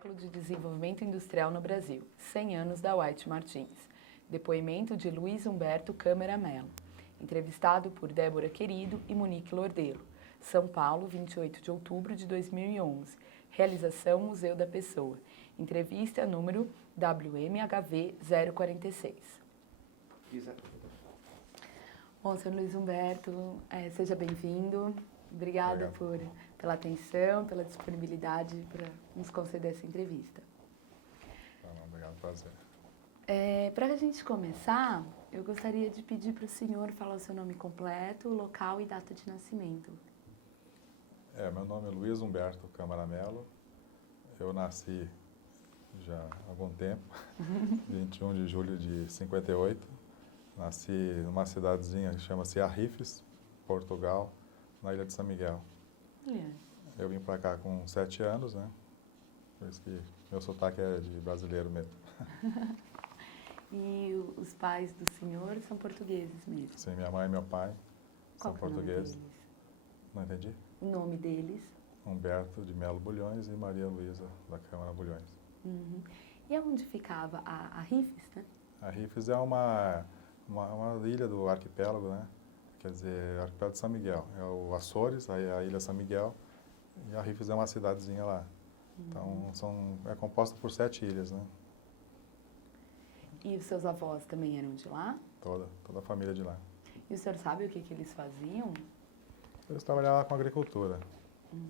século de desenvolvimento industrial no Brasil, 100 anos da White Martins. Depoimento de Luiz Humberto Câmara Mello. Entrevistado por Débora Querido e Monique Lordelo. São Paulo, 28 de outubro de 2011. Realização Museu da Pessoa. Entrevista número WMHV 046. Bom, senhor Luiz Humberto, seja bem-vindo. Obrigada pela atenção, pela disponibilidade para nos conceder essa entrevista. Obrigado, prazer. Para a gente começar, eu gostaria de pedir para o senhor falar o seu nome completo, local e data de nascimento. Meu nome é Luiz Humberto Câmara Mello. Eu nasci já há algum tempo, 21 de julho de 58. Nasci numa cidadezinha que chama-se Arifes, Portugal, na ilha de São Miguel. Eu vim para cá com 7 anos, né? Por isso que meu sotaque é de brasileiro mesmo. E os pais do senhor são portugueses mesmo? Sim, minha mãe e meu pai são portugueses. Não entendi? O nome deles? Humberto de Melo Bulhões e Maria Luísa da Câmara Bulhões. Uhum. E aonde ficava a Arifes, né? Arifes é uma ilha do arquipélago, né? Quer dizer, o arquipélago de São Miguel. É o Açores, aí a ilha São Miguel, e Arifes é uma cidadezinha lá. Então, é composta por 7 ilhas, né? E os seus avós também eram de lá? Toda a família de lá. E o senhor sabe o que eles faziam? Eles trabalhavam com agricultura,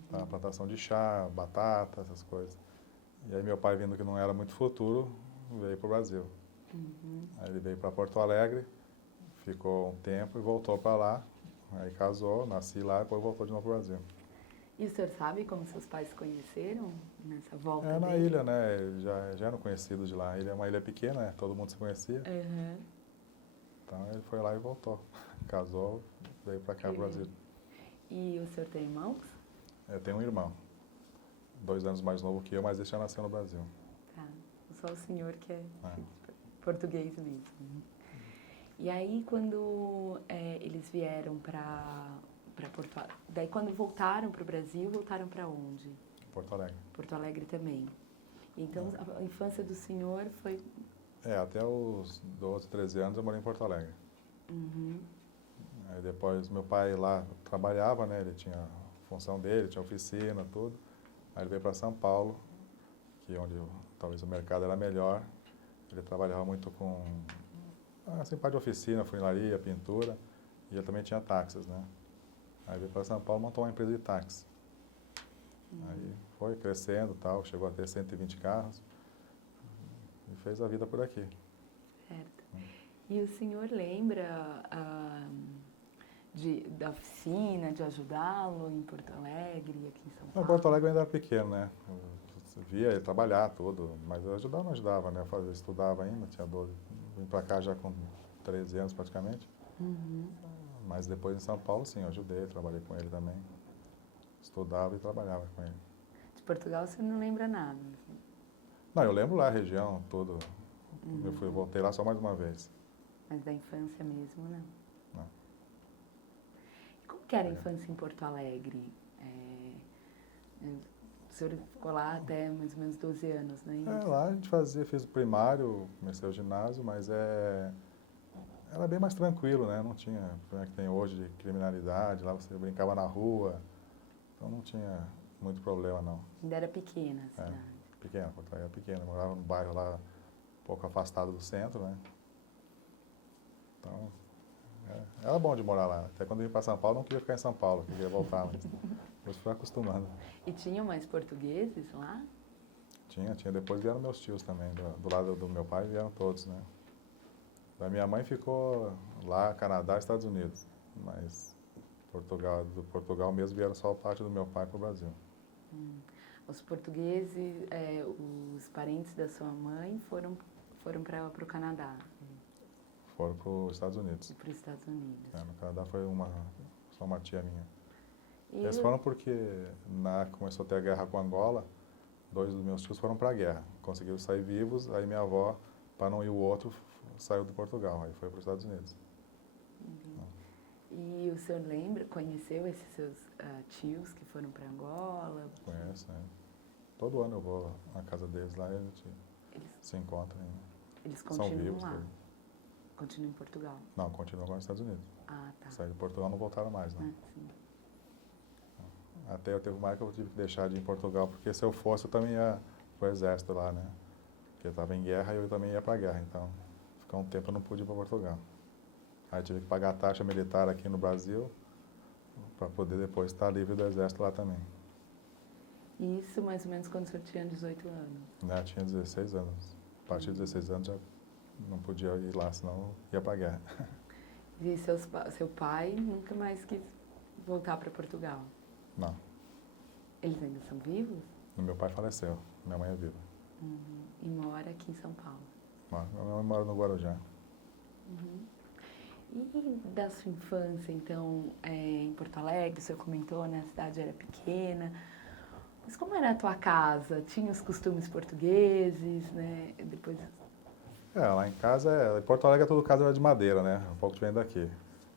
tá? Plantação de chá, batata, essas coisas. E aí meu pai, vendo que não era muito futuro, veio para o Brasil. Aí ele veio para Porto Alegre, ficou um tempo e voltou para lá. Aí casou, nasci lá e depois voltou de novo para o Brasil. E o senhor sabe como seus pais se conheceram nessa volta É na dele? ilha, né? Eles já eram conhecidos de lá. A ilha é uma ilha pequena, né? Todo mundo se conhecia. Uhum. Então ele foi lá e voltou. Casou, veio para cá, para o Brasil. E o senhor tem irmãos? Eu tenho um irmão, 2 anos mais novo que eu, mas esse já nasceu no Brasil. Tá. Só o senhor que é português mesmo. E aí, quando eles vieram para Porto Alegre, daí quando voltaram para o Brasil, voltaram para onde? Porto Alegre. Porto Alegre também. Então, a infância do senhor foi... Até os 12, 13 anos eu morei em Porto Alegre. Aí depois meu pai lá trabalhava, né? Ele tinha a função dele, tinha oficina, tudo. Aí ele veio para São Paulo, que é onde talvez o mercado era melhor. Ele trabalhava muito com assim, parte de oficina, funilaria, pintura, e ele também tinha táxis, né? Aí veio para São Paulo, montou uma empresa de táxi. Aí foi crescendo, tal, chegou a ter 120 carros e fez a vida por aqui. Certo. E o senhor lembra da oficina, de ajudá-lo em Porto Alegre, aqui em São Paulo? Em Porto Alegre eu ainda era pequeno, né? Eu via ele trabalhar, tudo, mas eu ajudava, não ajudava, né? Eu estudava ainda, tinha 12. Vim para cá já com 13 anos praticamente. Mas depois em São Paulo, sim, eu ajudei, trabalhei com ele também. Estudava e trabalhava com ele. De Portugal você não lembra nada? Assim. Não, eu lembro lá a região, tudo. Eu voltei lá só mais uma vez. Mas da infância mesmo, não? Não. E como que era a infância em Porto Alegre? O senhor ficou lá até mais ou menos 12 anos, né? Lá a gente fiz o primário, comecei o ginásio, mas era bem mais tranquilo, né? Não tinha o problema que tem hoje de criminalidade, lá você brincava na rua, então não tinha muito problema, não. Ainda era pequena a cidade? Pequena, Porto Alegre era pequena, morava num bairro lá um pouco afastado do centro, né? Então, era bom de morar lá. Até quando eu vim para São Paulo, não queria ficar em São Paulo, queria voltar, mas depois fui acostumando. E tinham mais portugueses lá? Tinha. Depois vieram meus tios também, do lado do meu pai vieram todos, né? Da minha mãe ficou lá, Canadá e Estados Unidos, mas do Portugal mesmo vieram só parte do meu pai para o Brasil. Os portugueses, os parentes da sua mãe foram para o Canadá? Foram para os Estados Unidos. E para os Estados Unidos. No Canadá foi só uma tia minha. E Eles foram porque começou a ter a guerra com Angola, 2 dos meus tios foram para a guerra. Conseguiram sair vivos, aí minha avó, para não ir o outro, saiu de Portugal, aí foi para os Estados Unidos. E o senhor conheceu esses seus tios que foram para Angola? Conheço, né? Todo ano eu vou na casa deles lá e a gente Eles, se encontra. eles São continuam vivos. lá? Tudo. Continuam em Portugal? Não, continuam agora nos Estados Unidos. Ah, tá. Saíram de Portugal não voltaram mais, não. Sim. Até eu teve uma época que eu tive que deixar de ir em Portugal, porque se eu fosse eu também ia pro exército lá, né? Porque eu estava em guerra e eu também ia para a guerra, então ficar um tempo eu não pude ir para Portugal. Aí tive que pagar a taxa militar aqui no Brasil para poder depois estar livre do exército lá também. E isso mais ou menos quando o senhor tinha 18 anos? Né? Eu tinha 16 anos. A partir de 16 anos já não podia ir lá, senão ia para a guerra. E seu pai nunca mais quis voltar para Portugal? Não. Eles ainda são vivos? Meu pai faleceu, minha mãe é viva. E mora aqui em São Paulo? Minha mãe mora no Guarujá. E da sua infância, então, em Porto Alegre, o senhor comentou, né, a cidade era pequena, mas como era a tua casa? Tinha os costumes portugueses, né? Depois... Lá em casa, em Porto Alegre tudo casa era de madeira, né? Um pouco diferente daqui.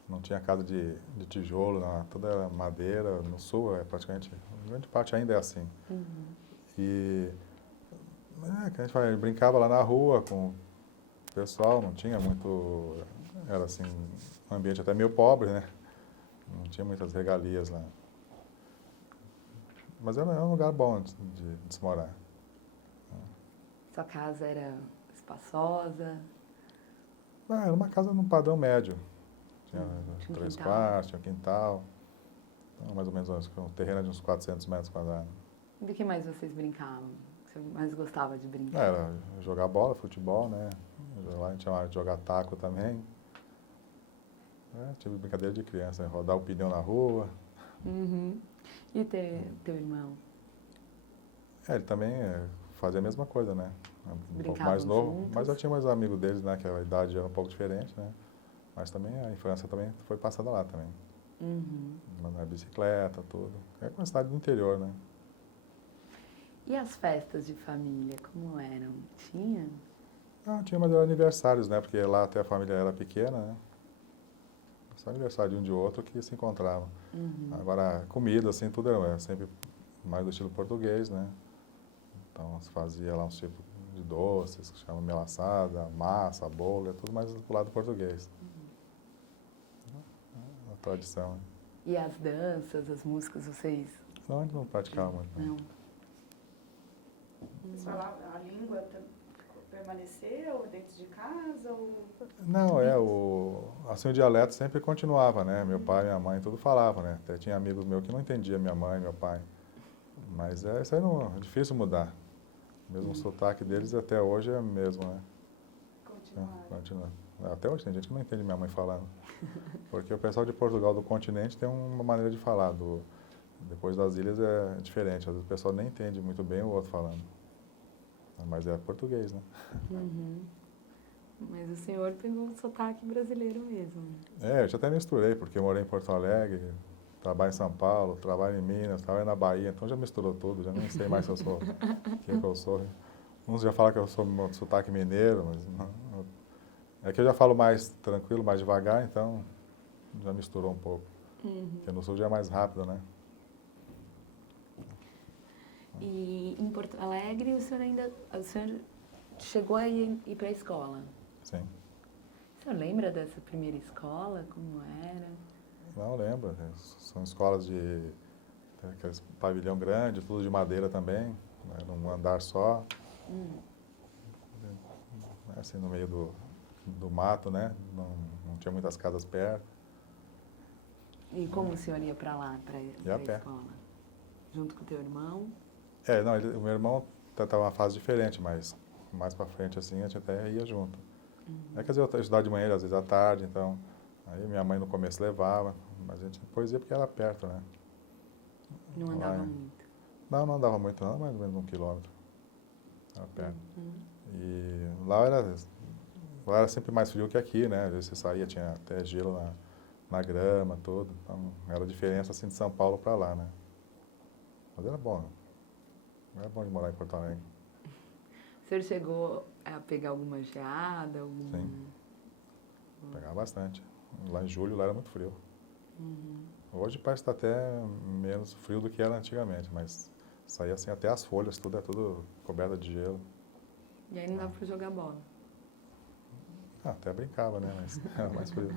Não tinha casa de tijolo, não, tudo era madeira. No sul, praticamente, grande parte ainda é assim. E que a gente brincava lá na rua com o pessoal, não tinha muito... Era assim, um ambiente até meio pobre, né? Não tinha muitas regalias lá. Mas era um lugar bom de se morar. Sua casa era espaçosa? Era uma casa num padrão médio. Tinha Tinha um 3 quintal. quartos, tinha um quintal. Então, mais ou menos um terreno de uns 400 metros quadrados. E do que mais vocês brincavam? Você mais gostava de brincar? Era jogar bola, futebol, né? Lá a gente chamava de jogar taco também. Tive brincadeira de criança, né? Rodar o pneu na rua. E teu irmão? Ele também fazia a mesma coisa, né? Um pouco Brincavam mais novo. juntos? Mas eu tinha mais amigos deles, né? Que a idade era um pouco diferente, né? Mas também a infância também foi passada lá também. Na bicicleta, tudo. É uma cidade do interior, né? E as festas de família, como eram? Tinha? Não, tinha, mas eram aniversários, né? Porque lá até a família era pequena, né? Só aniversário de um de outro que se encontravam. Agora, comida, assim, tudo era sempre mais do estilo português, né? Então, se fazia lá uns tipos de doces, que chama melaçada, massa, bolo, é tudo mais do lado português. A tradição. E as danças, as músicas, vocês? Não, a gente não praticava muito. Não. Vocês falavam, a língua permaneceu dentro de casa? Ou... Não, assim, o dialeto sempre continuava, né? Meu pai e minha mãe tudo falava, né? Até tinha amigos meus que não entendiam minha mãe e meu pai. Mas isso aí não, é difícil mudar. Mesmo o sotaque deles até hoje é o mesmo, né? Continua. Até hoje tem gente que não entende minha mãe falando. Porque o pessoal de Portugal, do continente, tem uma maneira de falar. Depois das ilhas é diferente. Às vezes o pessoal nem entende muito bem o outro falando. Mas é português, né? Mas o senhor pegou o sotaque brasileiro mesmo. Eu já até misturei, porque eu morei em Porto Alegre, trabalho em São Paulo, trabalho em Minas, trabalho na Bahia, então já misturou tudo, já nem sei mais se eu sou quem que eu sou. Uns já falam que eu sou sotaque mineiro, mas não. É que eu já falo mais tranquilo, mais devagar, então já misturou um pouco. Porque no sul já é mais rápido, né? E em Porto Alegre o senhor chegou a ir para a escola? Sim. O senhor lembra dessa primeira escola, como era? Não, lembro. São escolas tem aqueles pavilhão grande, tudo de madeira também, num andar só. Assim, no meio do mato, né? Não tinha muitas casas perto. E como o senhor ia para lá, para Ia a a pé. escola? Junto com o teu irmão? Não, o meu irmão estava numa fase diferente, mas mais para frente, assim, a gente até ia junto. Quer dizer, eu estudava de manhã, às vezes à tarde, então... Aí minha mãe no começo levava, mas a gente depois ia porque era perto, né? Não andava muito? Não andava muito não, mais ou menos 1 quilômetro. Era perto. E lá era sempre mais frio que aqui, né? Às vezes você saía, tinha até gelo na grama, tudo. Então, era a diferença, assim, de São Paulo para lá, né? Mas era bom. Era bom de morar em Porto Alegre. O senhor chegou a pegar alguma geada? Sim. Pegava bastante. Lá em julho, lá era muito frio. Hoje parece que está até menos frio do que era antigamente, mas Saía assim até as folhas, tudo é tudo coberto de gelo. E aí não dava para jogar bola. Ah, até brincava, né? Mas era mais frio.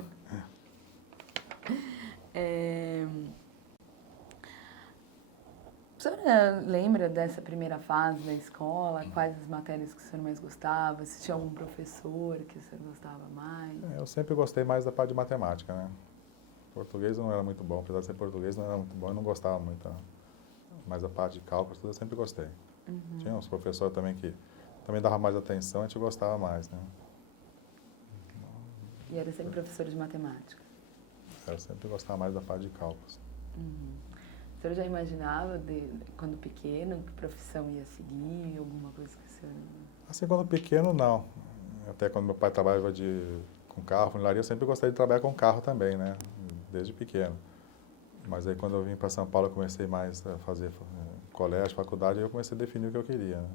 A senhora lembra dessa primeira fase da escola? Quais as matérias que o senhor mais gostava? Se tinha algum professor que o senhor gostava mais? Eu sempre gostei mais da parte de matemática, né? Português não era muito bom, apesar de ser português, não era muito bom, eu não gostava muito. Não. Mas a parte de cálculo, tudo eu sempre gostei. Tinha uns professores também que também dava mais atenção, a gente gostava mais, né? E era sempre professor de matemática? Eu sempre gostava mais da parte de cálculos. O senhor já imaginava, quando pequeno, que profissão ia seguir, alguma coisa que o senhor... Assim, quando pequeno, não. Até quando meu pai trabalhava com carro, funilaria, eu sempre gostei de trabalhar com carro também, né? Desde pequeno. Mas aí quando eu vim para São Paulo, eu comecei mais a fazer colégio, faculdade, aí eu comecei a definir o que eu queria, né?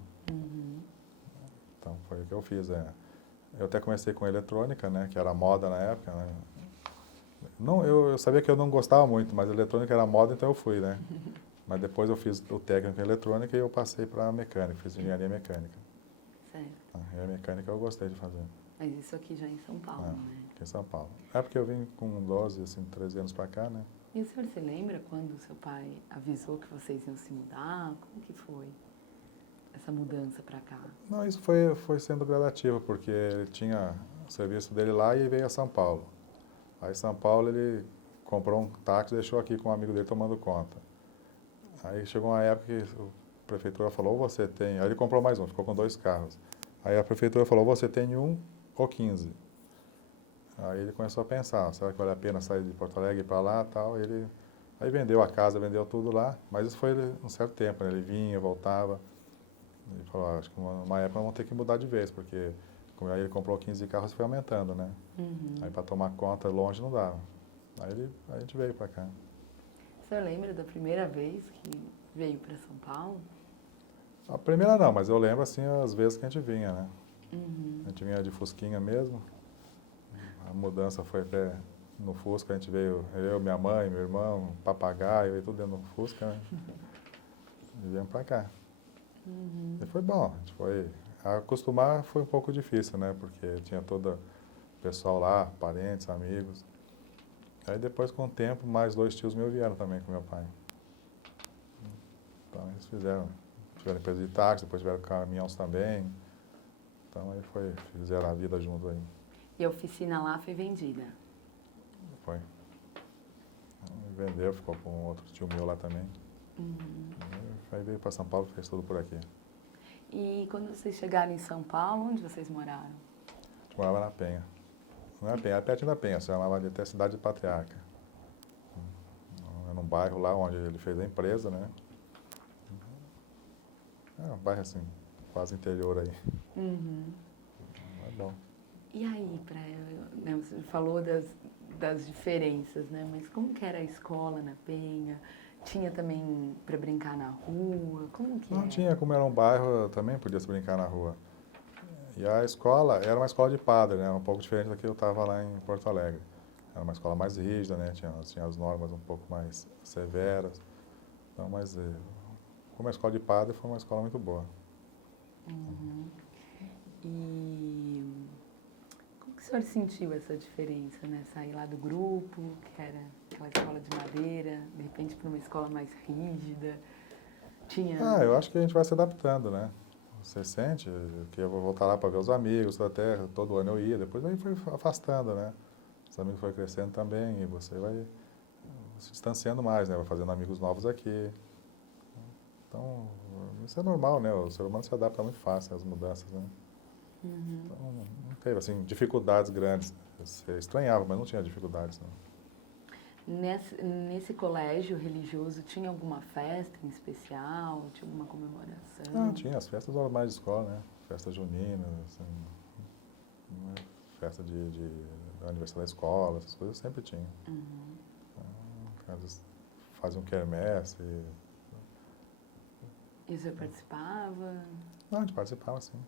Então foi o que eu fiz. Eu até comecei com eletrônica, né? Que era moda na época, né? Não, eu sabia que eu não gostava muito, mas eletrônica era moda, então eu fui, né? Mas depois eu fiz o técnico em eletrônica e eu passei para mecânica, fiz engenharia mecânica. Certo. A engenharia mecânica eu gostei de fazer. Mas isso aqui já em São Paulo, né? Aqui em São Paulo. É porque eu vim com 12, assim, 13 anos para cá, né? E o senhor se lembra quando o seu pai avisou que vocês iam se mudar? Como que foi essa mudança para cá? Não, isso foi sendo gradativo, porque ele tinha o serviço dele lá e veio a São Paulo. Aí em São Paulo ele comprou um táxi e deixou aqui com um amigo dele tomando conta. Aí chegou uma época que a prefeitura falou, ou você tem... Aí ele comprou mais um, ficou com 2 carros. Aí a prefeitura falou, você tem 1 ou 15. Aí ele começou a pensar, será que vale a pena sair de Porto Alegre para lá e tal? Aí vendeu a casa, vendeu tudo lá, mas isso foi um certo tempo, né? Ele vinha, voltava. Ele falou, acho que uma época vamos ter que mudar de vez, porque como aí ele comprou 15 carros e foi aumentando, né? Aí para tomar conta longe não dava. Aí a gente veio para cá. O senhor lembra da primeira vez que veio para São Paulo? A primeira não, mas eu lembro assim as vezes que a gente vinha, né? A gente vinha de Fusquinha mesmo. A mudança foi até no Fusca, a gente veio, eu, minha mãe, meu irmão, papagaio, e tudo dentro do Fusca, né? E viemos para cá. E foi bom, a gente foi... Acostumar foi um pouco difícil, né? Porque tinha todo o pessoal lá, parentes, amigos. Aí depois, com o tempo, mais 2 tios meus vieram também com meu pai. Então eles tiveram empresa de táxi, depois tiveram caminhões também. Então aí fizeram a vida junto aí. E a oficina lá foi vendida? Foi. Vendeu, ficou com outro tio meu lá também. Aí veio para São Paulo e fez tudo por aqui. E quando vocês chegaram em São Paulo, onde vocês moraram? A gente morava na Penha. Não era Penha, era perto da Penha, se chamava de até Cidade de Patriarca. Era um bairro lá onde ele fez a empresa, né? É um bairro assim, quase interior aí. É bom. E aí, né, você falou das diferenças, né? Mas como que era a escola na Penha? Tinha também para brincar na rua? Como que Não era? tinha, como era um bairro, também podia se brincar na rua. E a escola era uma escola de padre, né? Um pouco diferente da que eu estava lá em Porto Alegre. Era uma escola mais rígida, né? Tinha as normas um pouco mais severas. Então, mas como a escola de padre, foi uma escola muito boa. E como que o senhor sentiu essa diferença, né? Sair lá do grupo, que era aquela escola de madeira, de repente para uma escola mais rígida? Eu acho que a gente vai se adaptando, né? Você sente que eu vou voltar lá para ver os amigos, até todo ano eu ia, depois aí foi afastando, né? Os amigos foram crescendo também e você vai se distanciando mais, né? Vai fazendo amigos novos aqui. Então, isso é normal, né? O ser humano se adapta muito fácil às mudanças, né? Então, não teve, assim, dificuldades grandes. Você estranhava, mas não tinha dificuldades, não. Nesse colégio religioso, tinha alguma festa em especial? Tinha alguma comemoração? Não, tinha as festas normais de escola, né? Festa junina, assim, né? Festa de aniversário da escola, essas coisas sempre tinha. Então, às vezes faziam quermesse. E o senhor participava? Não, a gente participava, sim.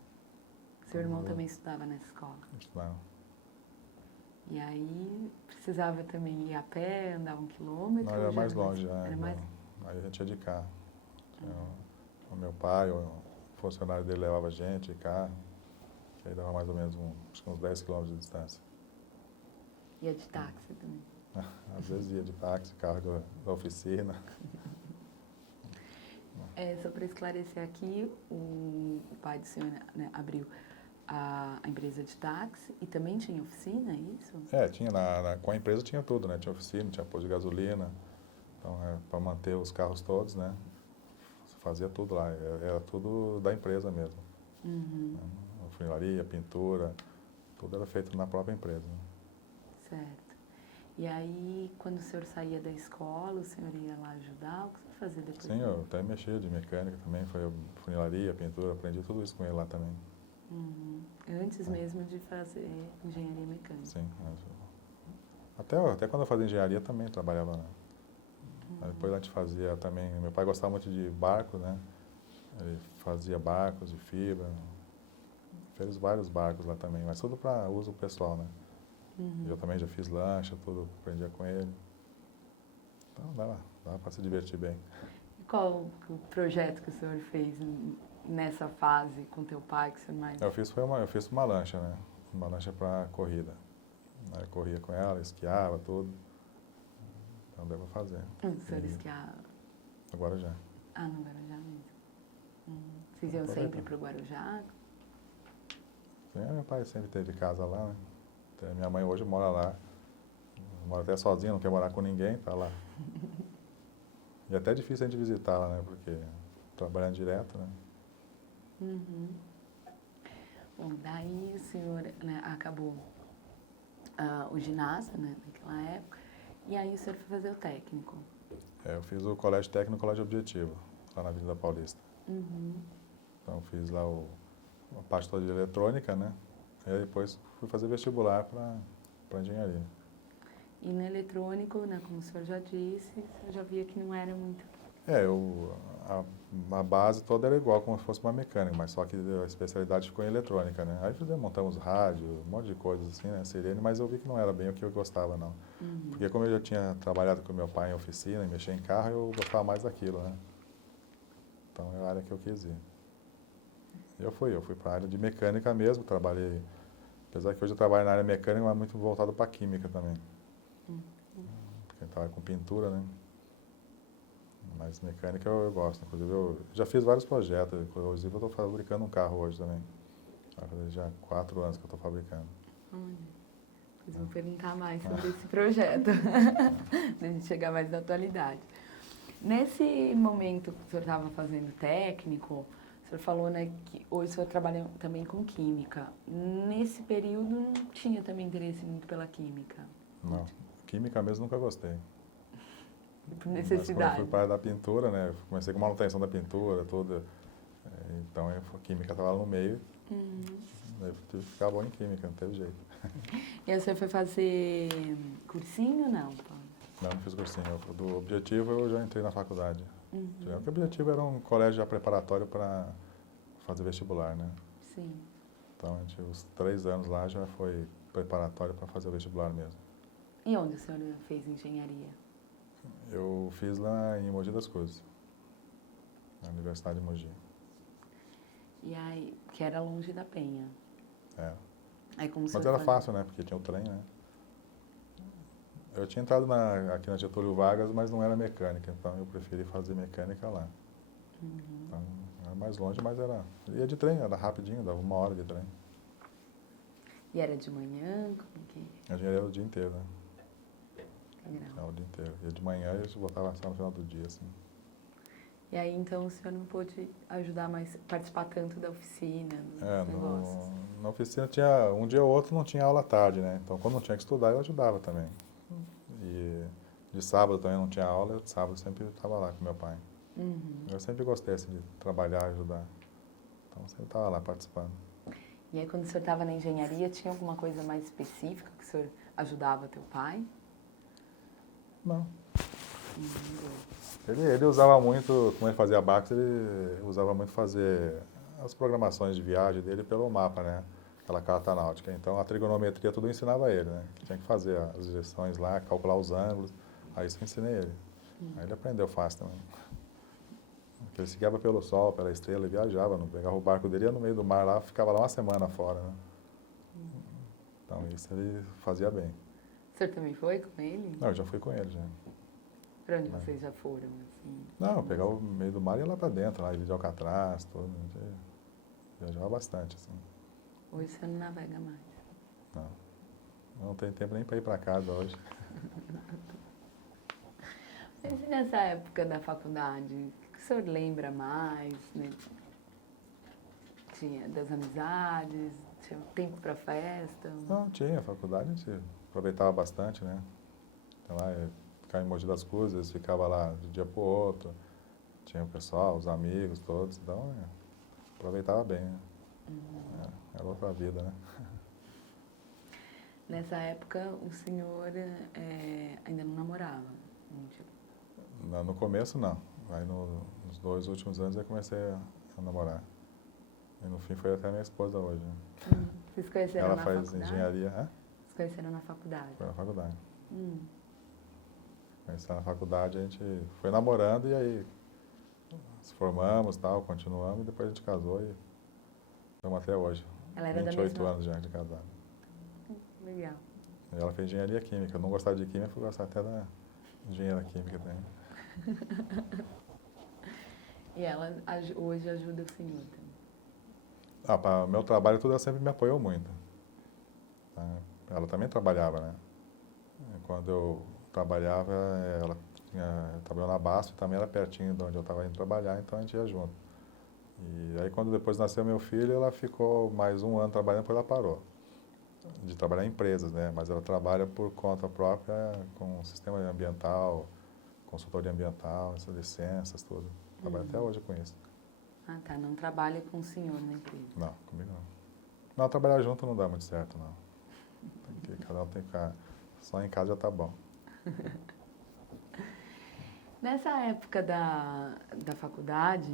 Seu irmão também estudava nessa escola? Não. E aí, precisava também ir a pé, andar 1 quilômetro? Não, era mais longe. Era mais... Aí a gente ia de carro. o meu pai, o funcionário dele levava a gente de carro, que aí dava mais ou menos acho que uns 10 quilômetros de distância. Ia de táxi também. Às vezes ia de táxi, carro da oficina. Só para esclarecer aqui, o pai do senhor, né, abriu a empresa de táxi e também tinha oficina, é isso? Tinha com a empresa tinha tudo, né? Tinha oficina, tinha posto de gasolina, então para manter os carros todos, né? Fazia tudo lá, era tudo da empresa mesmo. Uhum. Funilaria, pintura, tudo era feito na própria empresa. Né? Certo. E aí, quando o senhor saía da escola, o senhor ia lá ajudar? O que o senhor fazia depois? Sim, eu até mexia de mecânica também, foi funilaria, pintura, aprendi tudo isso com ele lá também. Uhum. Antes mesmo de fazer engenharia mecânica? Sim. Até quando eu fazia engenharia também trabalhava lá. Depois a gente fazia também, meu pai gostava muito de barcos, né? Ele fazia barcos de fibra, fez vários barcos lá também, mas tudo para uso pessoal, né? Uhum. Eu também já fiz lancha, tudo, aprendia com ele. Então dava para se divertir bem. E qual o projeto que o senhor fez nessa fase com teu pai que o senhor mais... Eu fiz uma lancha, né? Uma lancha para corrida. Aí eu corria com ela, esquiava, tudo. Então deu para fazer. O senhor esquiava? No Guarujá. Ah, no Guarujá mesmo. Vocês iam sempre para o Guarujá? Sim, meu pai sempre teve casa lá, né? Até minha mãe hoje mora lá. Mora até sozinha, não quer morar com ninguém, tá lá. E é até difícil a gente visitar lá, né? Porque trabalhando direto, né? Uhum. Bom, daí o senhor, né, acabou o ginásio, né, naquela época, e aí o senhor foi fazer o técnico. Eu fiz o colégio técnico, colégio objetivo, lá na Avenida Paulista. Uhum. Então fiz lá a parte toda de eletrônica, né? E aí depois fui fazer vestibular para engenharia. E no eletrônico, né, como o senhor já disse, o senhor já via que não era muito... A base toda era igual, como se fosse uma mecânica, mas só que a especialidade ficou em eletrônica, né? Aí montamos rádio, um monte de coisas assim, né? Sirene, mas eu vi que não era bem o que eu gostava, não. Uhum. Porque como eu já tinha trabalhado com meu pai em oficina e mexer em carro, eu gostava mais daquilo, né? Então é a área que eu quis ir. Eu fui para a área de mecânica mesmo, trabalhei, apesar que hoje eu trabalho na área mecânica, mas muito voltado para química também. Porque eu trabalho com pintura, né? Mas mecânica eu gosto, inclusive eu já fiz vários projetos, inclusive eu estou fabricando um carro hoje também. Vai fazer já 4 anos que eu estou fabricando. Olha, depois vou perguntar mais sobre esse projeto, pra gente chegar mais na atualidade. Nesse momento que o senhor estava fazendo técnico, o senhor falou, né, que hoje o senhor trabalha também com química. Nesse período não tinha também interesse muito pela química? Não, química mesmo nunca gostei. Por Mas necessidade? quando eu fui para a área da pintura, né, eu comecei com manutenção da pintura, toda, então a química estava lá no meio, daí eu tive que ficar bom em química, não teve jeito. E aí o senhor foi fazer cursinho ou não, Paulo? Não fiz cursinho, do objetivo eu já entrei na faculdade. Uhum. Porque o objetivo era um colégio já preparatório para fazer vestibular, né? Sim. Então, os 3 anos lá já foi preparatório para fazer o vestibular mesmo. E onde o senhor fez engenharia? Eu fiz lá em Mogi das Cruzes, na Universidade de Mogi. E aí, que era longe da Penha. É. Aí como o Mas senhor era fazia? fácil, né? Porque tinha o trem, né? Eu tinha entrado aqui na Getúlio Vargas, mas não era mecânica, então eu preferi fazer mecânica lá. Então, era mais longe, mas ia de trem, era rapidinho, dava 1 hora de trem. E era de manhã? Como que... A engenharia era o dia inteiro, né? Legal. Era o dia inteiro. Ia de manhã e eu voltava só no final do dia, assim. E aí, então, o senhor não pôde ajudar mais, participar tanto da oficina, dos negócios? Na oficina tinha, um dia ou outro não tinha aula à tarde, né? Então, quando não tinha que estudar, eu ajudava também. E de sábado também não tinha aula, de sábado eu sempre estava lá com meu pai. Eu sempre gostei assim, de trabalhar, ajudar. Então, eu sempre estava lá participando. E aí, quando o senhor estava na engenharia, tinha alguma coisa mais específica que o senhor ajudava teu pai? Não. Ele usava muito, como ele fazia barcos, ele usava muito fazer as programações de viagem dele pelo mapa, né? Aquela carta náutica. Então, a trigonometria tudo eu ensinava ele, né? Tinha que fazer as direções lá, calcular os ângulos. Aí isso eu ensinei ele. Aí ele aprendeu fácil também. Porque ele seguia pelo sol, pela estrela e viajava, não pegava o barco dele, ia no meio do mar lá, ficava lá uma semana fora, né? Então isso ele fazia bem. O senhor também foi com ele? Não, eu já fui com ele, já. Para onde vocês já foram? Assim? Não, pegar o meio do mar e ia lá pra dentro, lá, Ilha de Alcatraz, tudo. A gente viajava bastante, assim. Hoje você não navega mais. Não, não tem tempo nem para ir para casa hoje. Mas e nessa época da faculdade, o que o senhor lembra mais, né? Tinha das amizades, tinha tempo para festa? Não, tinha, a faculdade a gente aproveitava bastante, né? Então lá, ficava em Mogi das Cruzes, ficava lá de um dia para o outro. Tinha o pessoal, os amigos todos, então aproveitava bem, né? Era outra vida, né? Nessa época, o senhor ainda não namorava? No começo, não. Aí nos 2 últimos anos eu comecei a namorar. E no fim foi até minha esposa hoje. Né? Vocês conheceram Ela na faz faculdade? engenharia. Hã? Vocês conheceram na faculdade? Foi na faculdade. Conhecemos na faculdade, a gente foi namorando e aí se formamos, tal, continuamos e depois a gente casou e estamos até hoje. Ela era 28 da mesma... anos já de casado. Legal. E ela fez engenharia química. Eu não gostava de química, fui gostar até da engenharia química também. E ela hoje ajuda o senhor também? Para o meu trabalho tudo ela sempre me apoiou muito. Tá? Ela também trabalhava, né? Quando eu trabalhava, ela trabalhou na BASF e também era pertinho de onde eu estava indo trabalhar, então a gente ia junto. E aí quando depois nasceu meu filho, ela ficou mais 1 ano trabalhando, depois ela parou de trabalhar em empresas, né? Mas ela trabalha por conta própria com sistema ambiental, consultoria ambiental, essas licenças, tudo. Trabalha até hoje com isso. Ah, tá. Não trabalha com o senhor na empresa? Não, comigo não. Não, trabalhar junto não dá muito certo, não. Cada um tem que ficar só em casa já tá bom. Nessa época da faculdade,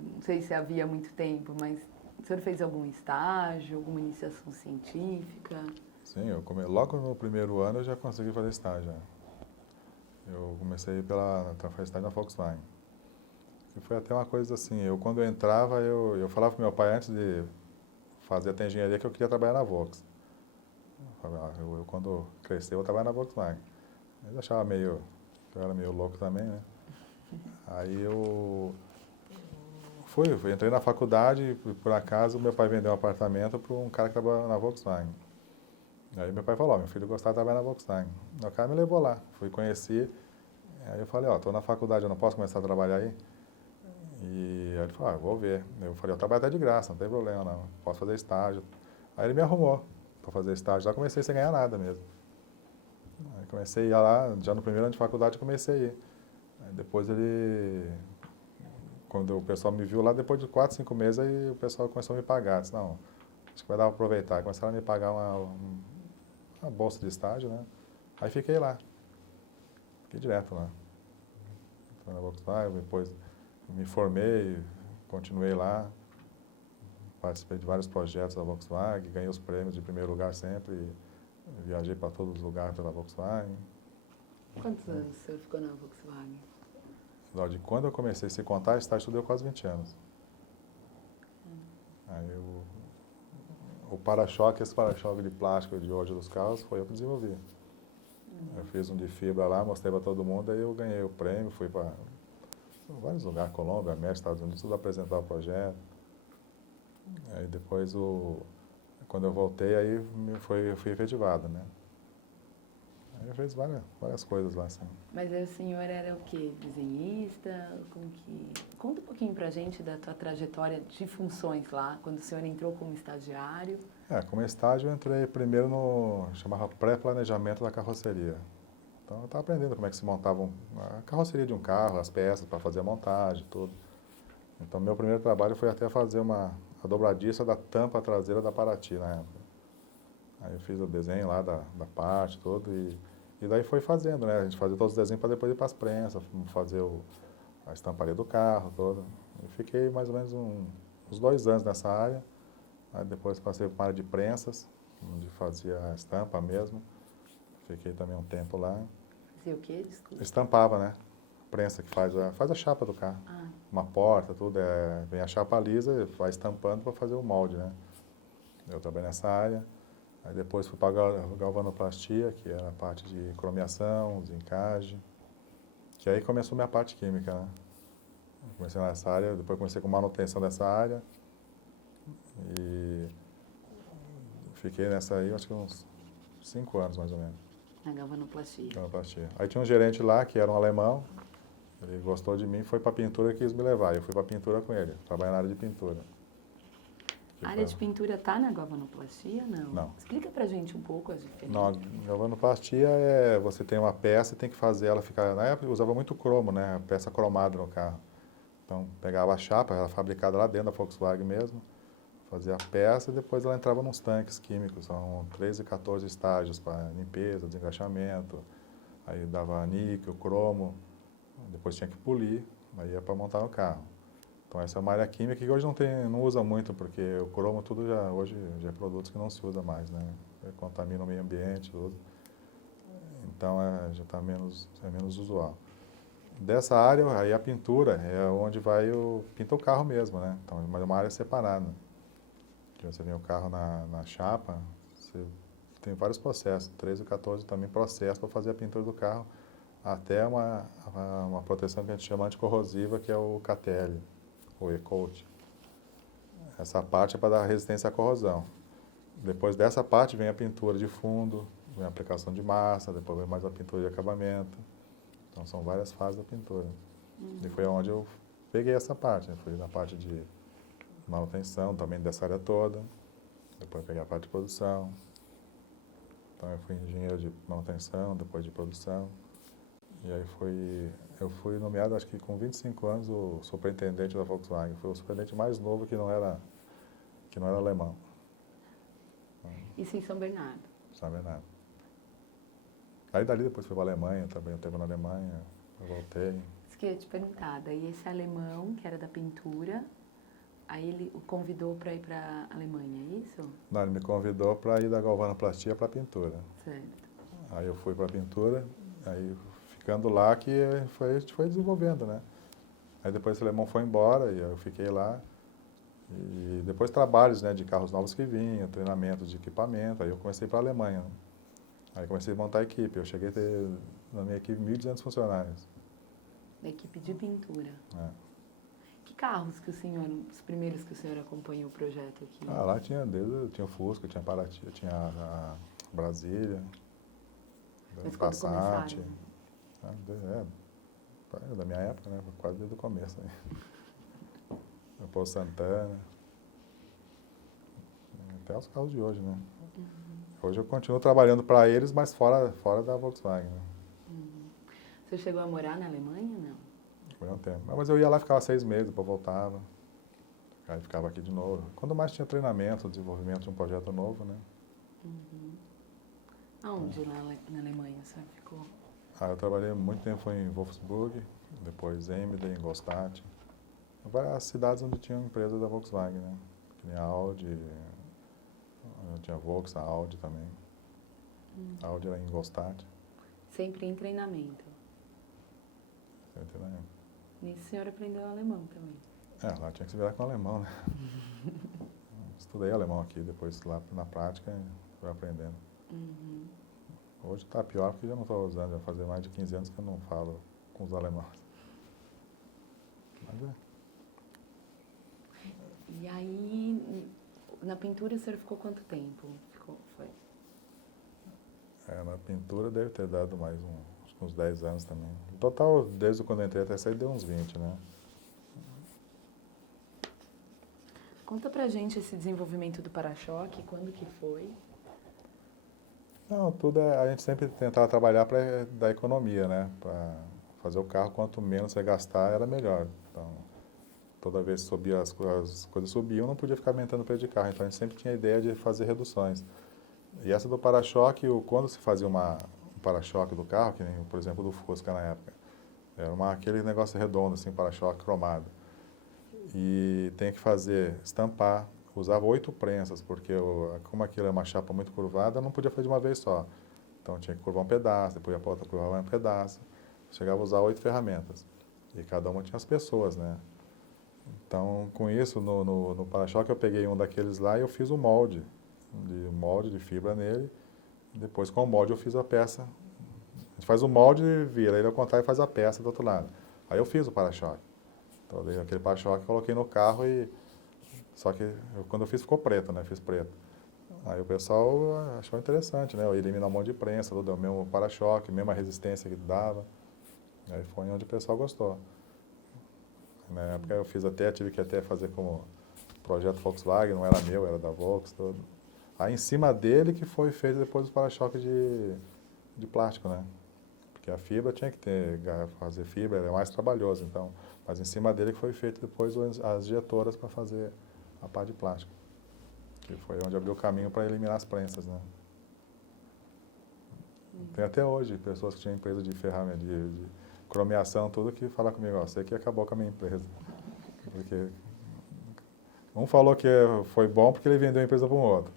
não sei se havia muito tempo, mas o senhor fez algum estágio, alguma iniciação científica? Sim, logo no primeiro ano eu já consegui fazer estágio. Eu comecei a fazer estágio na Volkswagen. E foi até uma coisa assim, quando eu entrava, eu falava pro meu pai antes de fazer até engenharia que eu queria trabalhar na Volks. Eu quando crescer eu vou trabalhar na Volkswagen. Eu achava eu era meio louco também, né? Aí eu entrei na faculdade e por acaso meu pai vendeu um apartamento para um cara que trabalhava na Volkswagen. Aí meu pai falou, meu filho gostava de trabalhar na Volkswagen. O cara me levou lá, fui conhecer. Aí eu falei, estou na faculdade, eu não posso começar a trabalhar aí? E aí ele falou, vou ver. Eu falei, eu trabalho até de graça, não tem problema não, posso fazer estágio. Aí ele me arrumou para fazer estágio, lá comecei sem ganhar nada mesmo. Aí comecei a ir lá, já no primeiro ano de faculdade eu comecei a ir. Aí depois quando o pessoal me viu lá, depois de 4, 5 meses, aí o pessoal começou a me pagar. Disse, não, acho que vai dar para aproveitar. Começaram a me pagar uma bolsa de estágio, né? Aí fiquei lá. Fiquei direto lá. Entrei na Volkswagen, depois me formei, continuei lá. Participei de vários projetos da Volkswagen, ganhei os prêmios de primeiro lugar sempre. Viajei para todos os lugares pela Volkswagen. Quantos anos o senhor ficou na Volkswagen? De quando eu comecei, se contar, estágio deu quase 20 anos. Aí o para-choque, esse para-choque de plástico de hoje dos carros, foi eu que desenvolvi. Eu fiz um de fibra lá, mostrei para todo mundo, aí eu ganhei o prêmio, fui para vários lugares, Colômbia, México, Estados Unidos, tudo apresentar o projeto. Aí depois, quando eu voltei, aí eu fui efetivado, né? Aí eu fiz várias coisas lá, assim. Mas aí o senhor era o quê? Desenhista? Conta um pouquinho pra gente da tua trajetória de funções lá, quando o senhor entrou como estagiário. Como estágio eu entrei primeiro chamava pré-planejamento da carroceria. Então eu estava aprendendo como é que se montava a carroceria de um carro, as peças para fazer a montagem, tudo. Então meu primeiro trabalho foi até fazer a dobradiça da tampa traseira da Paraty na época. Aí eu fiz o desenho lá da parte, tudo, e daí foi fazendo, né? A gente fazia todos os desenhos para depois ir para as prensas, fazer a estamparia do carro, toda. Eu fiquei mais ou menos uns 2 anos nessa área. Aí depois passei para uma área de prensas, onde fazia a estampa mesmo. Fiquei também um tempo lá. Fazia o quê? Desculpa. Estampava, né? prensa que faz a chapa do carro. Ah, Uma porta, tudo. Vem a chapa lisa, vai estampando para fazer o molde, né? Eu trabalhei nessa área. Aí depois fui para a galvanoplastia, que era a parte de cromeação, desencagem. Que aí começou minha parte química, né? Eu comecei nessa área, depois comecei com manutenção dessa área. E fiquei nessa aí, acho que uns 5 anos, mais ou menos. na galvanoplastia. Galvanoplastia. Aí tinha um gerente lá, que era um alemão. Ele gostou de mim, foi para pintura e quis me levar. Eu fui para pintura com ele, trabalhar na área de pintura. A área de pintura tá na galvanoplastia, não? Não. Explica pra gente um pouco as diferenças. Não, galvanoplastia você tem uma peça e tem que fazer ela ficar... Na época eu usava muito cromo, né? A peça cromada no carro. Então pegava a chapa, era fabricada lá dentro da Volkswagen mesmo, fazia a peça e depois ela entrava nos tanques químicos. São 13 e 14 estágios para limpeza, desencaixamento, aí dava níquel, cromo, depois tinha que polir, aí ia para montar no carro. Então essa é uma área química que hoje não usa muito, porque o cromo tudo hoje já é produtos que não se usa mais, né? Contamina o meio ambiente, tudo. Então já está menos usual. Dessa área, aí a pintura é onde pinta o carro mesmo, né? Então, mas é uma área separada. Que você vê o carro na chapa, você tem vários processos, 13 e 14 também processos para fazer a pintura do carro, até uma proteção que a gente chama anticorrosiva, que é o KTL, o E-Coat. Essa parte é para dar resistência à corrosão. Depois dessa parte vem a pintura de fundo, vem a aplicação de massa, depois vem mais a pintura de acabamento. Então são várias fases da pintura. E foi onde eu peguei essa parte, né? Fui na parte de manutenção também dessa área toda, depois peguei a parte de produção. Então eu fui engenheiro de manutenção, depois de produção. E aí eu fui nomeado, acho que com 25 anos, o superintendente da Volkswagen. Foi o superintendente mais novo que não era alemão. Isso em São Bernardo. Sabe nada. Aí dali depois fui para a Alemanha, trabalhei um tempo na Alemanha, eu voltei. Isso que eu ia te perguntar, daí esse alemão, que era da pintura, aí ele o convidou para ir para a Alemanha, é isso? Não, ele me convidou para ir da galvanoplastia para a pintura. Certo. Aí eu fui para a pintura, aí ficando lá que a gente foi desenvolvendo, né? Aí depois esse alemão foi embora e eu fiquei lá. E depois trabalhos, né, de carros novos que vinham, treinamentos de equipamento, aí eu comecei para a Alemanha. Aí comecei a montar a equipe, eu cheguei a ter na minha equipe 1.200 funcionários. Da equipe de pintura. É. Que carros que os primeiros que o senhor acompanhou o projeto aqui? Lá tinha o Fusca, tinha Paraty, tinha a Brasília, Mas quando Passat. começaram? Da minha época, né? Quase desde o começo. Aí. Depois Santana. Até os carros de hoje, né? Hoje eu continuo trabalhando para eles, mas fora da Volkswagen. Né? Você chegou a morar na Alemanha, não? Foi um tempo. Mas eu ia lá, ficava 6 meses, depois voltava. Aí ficava aqui de novo. Quando mais tinha treinamento, desenvolvimento de um projeto novo, né? Aonde lá na Alemanha o senhor ficou? Eu trabalhei muito tempo foi em Wolfsburg, depois Emden, Ingolstadt. Várias cidades onde tinha empresas da Volkswagen, né? Que nem a Audi, tinha a Volks, a Audi também. A Audi era em Ingolstadt. Sempre em treinamento. Nisso o senhor aprendeu alemão também? Lá tinha que se virar com alemão, né? Estudei alemão aqui, depois lá na prática fui aprendendo. Hoje está pior porque eu não estou usando, já faz mais de 15 anos que eu não falo com os alemães. Mas E aí, na pintura o senhor ficou quanto tempo? Foi? Na pintura deve ter dado mais uns 10 anos também. No total, desde quando eu entrei até sair, deu uns 20, né? Conta pra gente esse desenvolvimento do para-choque, quando que foi? Não, tudo a gente sempre tentava trabalhar para dar economia, né? Para fazer o carro, quanto menos você gastar, era melhor. Então, toda vez que subia as coisas subiam, não podia ficar aumentando o preço de carro. Então, a gente sempre tinha a ideia de fazer reduções. E essa do para-choque, quando se fazia um para-choque do carro, que nem, por exemplo, do Fusca na época, era aquele negócio redondo, assim, para-choque cromado. E tem que estampar. Usava 8 prensas, porque como aquilo é uma chapa muito curvada, não podia fazer de uma vez só. Então tinha que curvar um pedaço, depois a outra curvar um pedaço. chegava a usar 8 ferramentas. E cada uma tinha as pessoas, né? Então, com isso, no para-choque eu peguei um daqueles lá e eu fiz um molde de fibra nele. Depois, com o molde, eu fiz a peça. A gente faz o molde e vira, ele ao contrário faz a peça do outro lado. Aí eu fiz o para-choque. Então, eu dei aquele para-choque, coloquei no carro e... Só que quando eu fiz, ficou preto, né? Fiz preto. Aí o pessoal achou interessante, né? Eu eliminar um monte de prensa, tudo, o mesmo para-choque, mesma resistência que dava. Aí foi onde o pessoal gostou. Na época eu tive que até fazer como projeto Volkswagen, não era meu, era da Volks, tudo. Aí em cima dele que foi feito depois o para-choque de plástico, né? Porque a fibra tinha que fazer fibra, era mais trabalhoso, então. Mas em cima dele que foi feito depois as injetoras para fazer a parte de plástico. Que foi onde abriu o caminho para eliminar as prensas, né? Tem até hoje pessoas que tinham empresa de ferramenta, de cromeação, tudo, que falam comigo, ó, você que acabou com a minha empresa. Porque um falou que foi bom porque ele vendeu a empresa para um outro.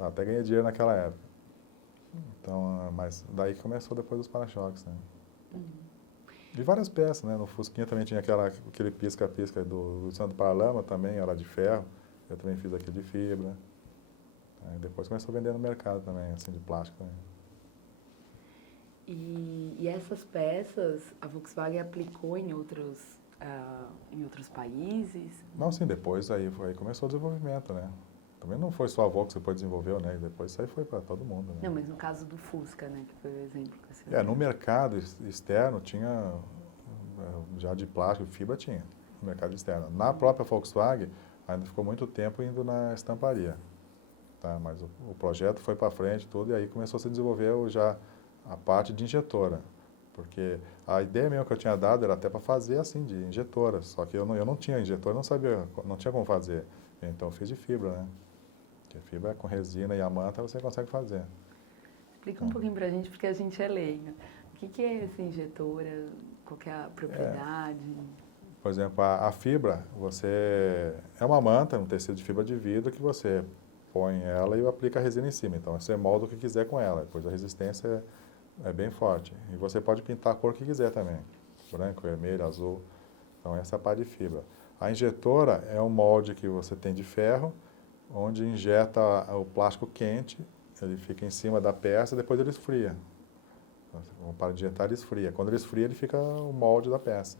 Até ganhei dinheiro naquela época. Então, mas daí começou depois os para-choques, né? E várias peças, né? No Fusquinha também tinha aquele pisca-pisca do Luciano do Paralama, também era de ferro. Eu também fiz aquele de fibra. Aí depois começou a vender no mercado também, assim, de plástico também. E essas peças a Volkswagen aplicou em outros países? Não, sim, depois aí começou o desenvolvimento, né? Também não foi só a Volkswagen que depois desenvolveu, né? E depois isso aí foi para todo mundo, né? Não, mas no caso do Fusca, né? Que foi o exemplo que você No mercado externo tinha, já de plástico, fibra tinha, no mercado externo. Na própria Volkswagen, ainda ficou muito tempo indo na estamparia. Tá? Mas o projeto foi para frente tudo, e aí começou a se desenvolver já a parte de injetora. Porque a ideia mesmo que eu tinha dado era até para fazer assim, de injetora. Só que eu não tinha injetora, não tinha como fazer. Então eu fiz de fibra, né? Porque fibra com resina e a manta você consegue fazer. Explica um pouquinho para a gente, porque a gente é leiga. O que é essa injetora? Qual que é a propriedade? Por exemplo, a fibra, é uma manta, um tecido de fibra de vidro que você põe ela e aplica a resina em cima. Então você molda o que quiser com ela, depois a resistência é bem forte. E você pode pintar a cor que quiser também, branco, vermelho, azul. Então essa é a parte de fibra. A injetora é um molde que você tem de ferro, onde injeta o plástico quente, ele fica em cima da peça e depois ele esfria. Então, para injetar ele esfria. Quando ele esfria, ele fica o molde da peça.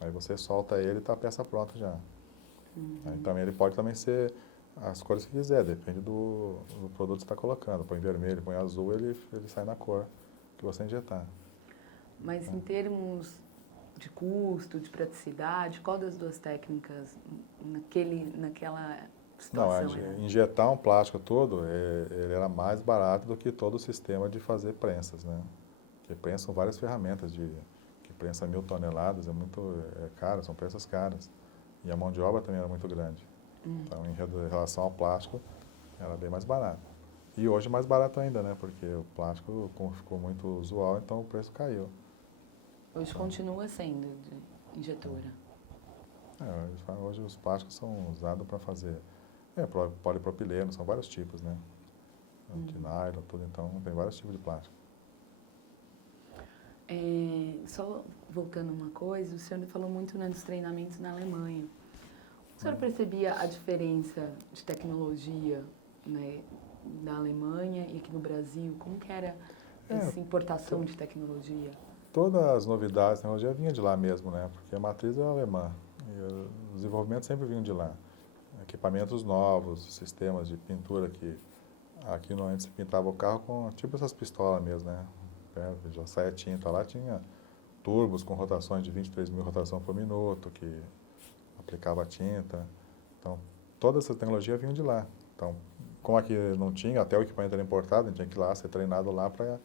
Aí você solta ele e está a peça pronta já. Aí, também ele pode também ser as cores que quiser, depende do produto que você está colocando. Põe vermelho, põe azul, ele sai na cor que você injetar. Mas em termos de custo, de praticidade, qual das duas técnicas naquela situação? Não, injetar um plástico todo, ele era mais barato do que todo o sistema de fazer prensas, né? Porque prensas são várias ferramentas que prensa 1.000 toneladas, é caro, são prensas caras. E a mão de obra também era muito grande. Então, em relação ao plástico, era bem mais barato. E hoje mais barato ainda, né? Porque o plástico ficou muito usual, então o preço caiu. Hoje continua sendo de injetora? Hoje os plásticos são usados para fazer polipropileno, são vários tipos, né? De nylon, tudo, então tem vários tipos de plástico. Só voltando uma coisa, o senhor falou muito dos treinamentos na Alemanha. O senhor percebia a diferença de tecnologia, né, da Alemanha e aqui no Brasil? Como que era essa importação de tecnologia? Todas as novidades da tecnologia vinham de lá mesmo, né? Porque a matriz é alemã. E os desenvolvimentos sempre vinham de lá. Equipamentos novos, sistemas de pintura que aqui no antes se pintava o carro com tipo essas pistolas mesmo, né? Já saia tinta. Lá tinha turbos com rotações de 23.000 rotações por minuto, que aplicava tinta. Então, toda essa tecnologia vinha de lá. Então, como aqui não tinha, até o equipamento era importado, a gente tinha que ir lá, ser treinado lá para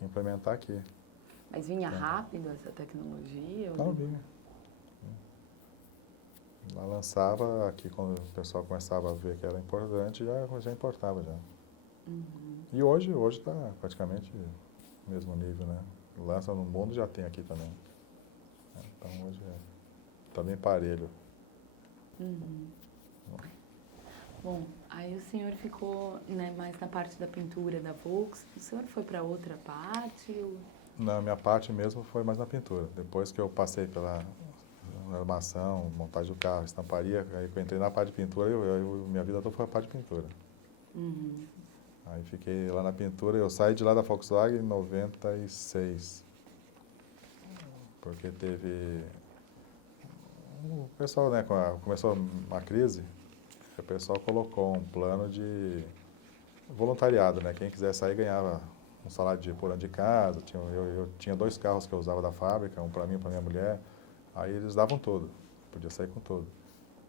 implementar aqui. Mas vinha rápido essa tecnologia? Não, vinha. Lá lançava, aqui quando o pessoal começava a ver que era importante, já importava já. E hoje está praticamente no mesmo nível, né? Lança no mundo, já tem aqui também. Então hoje está bem parelho. Bom, aí o senhor ficou, né, mais na parte da pintura da Volks. O senhor foi para outra parte? Na minha parte mesmo foi mais na pintura. Depois que eu passei pela armação, montagem do carro, estamparia, aí que eu entrei na parte de pintura, minha vida toda foi a parte de pintura. Uhum. Aí fiquei lá na pintura, eu saí de lá da Volkswagen em 96, porque teve... O pessoal, né, começou uma crise, o pessoal colocou um plano de voluntariado, né, quem quiser sair ganhava um salário por ano de casa, eu tinha 2 carros que eu usava da fábrica, um para mim e para minha mulher, aí eles davam tudo, podia sair com tudo.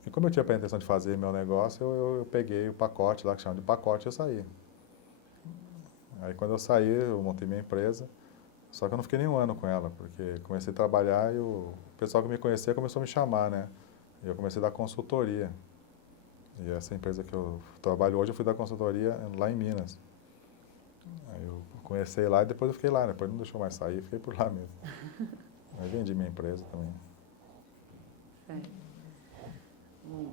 E como eu tinha a intenção de fazer meu negócio, eu peguei o pacote lá, que chama de pacote, e eu saí. Aí quando eu saí, eu montei minha empresa, só que eu não fiquei nem um ano com ela, porque comecei a trabalhar e o pessoal que me conhecia começou a me chamar, né? E eu comecei a dar consultoria. E essa empresa que eu trabalho hoje, eu fui dar consultoria lá em Minas. Aí eu comecei lá e depois eu fiquei lá, né? Depois não deixou mais sair, fiquei por lá mesmo. Aí vendi minha empresa também. Certo. Bom,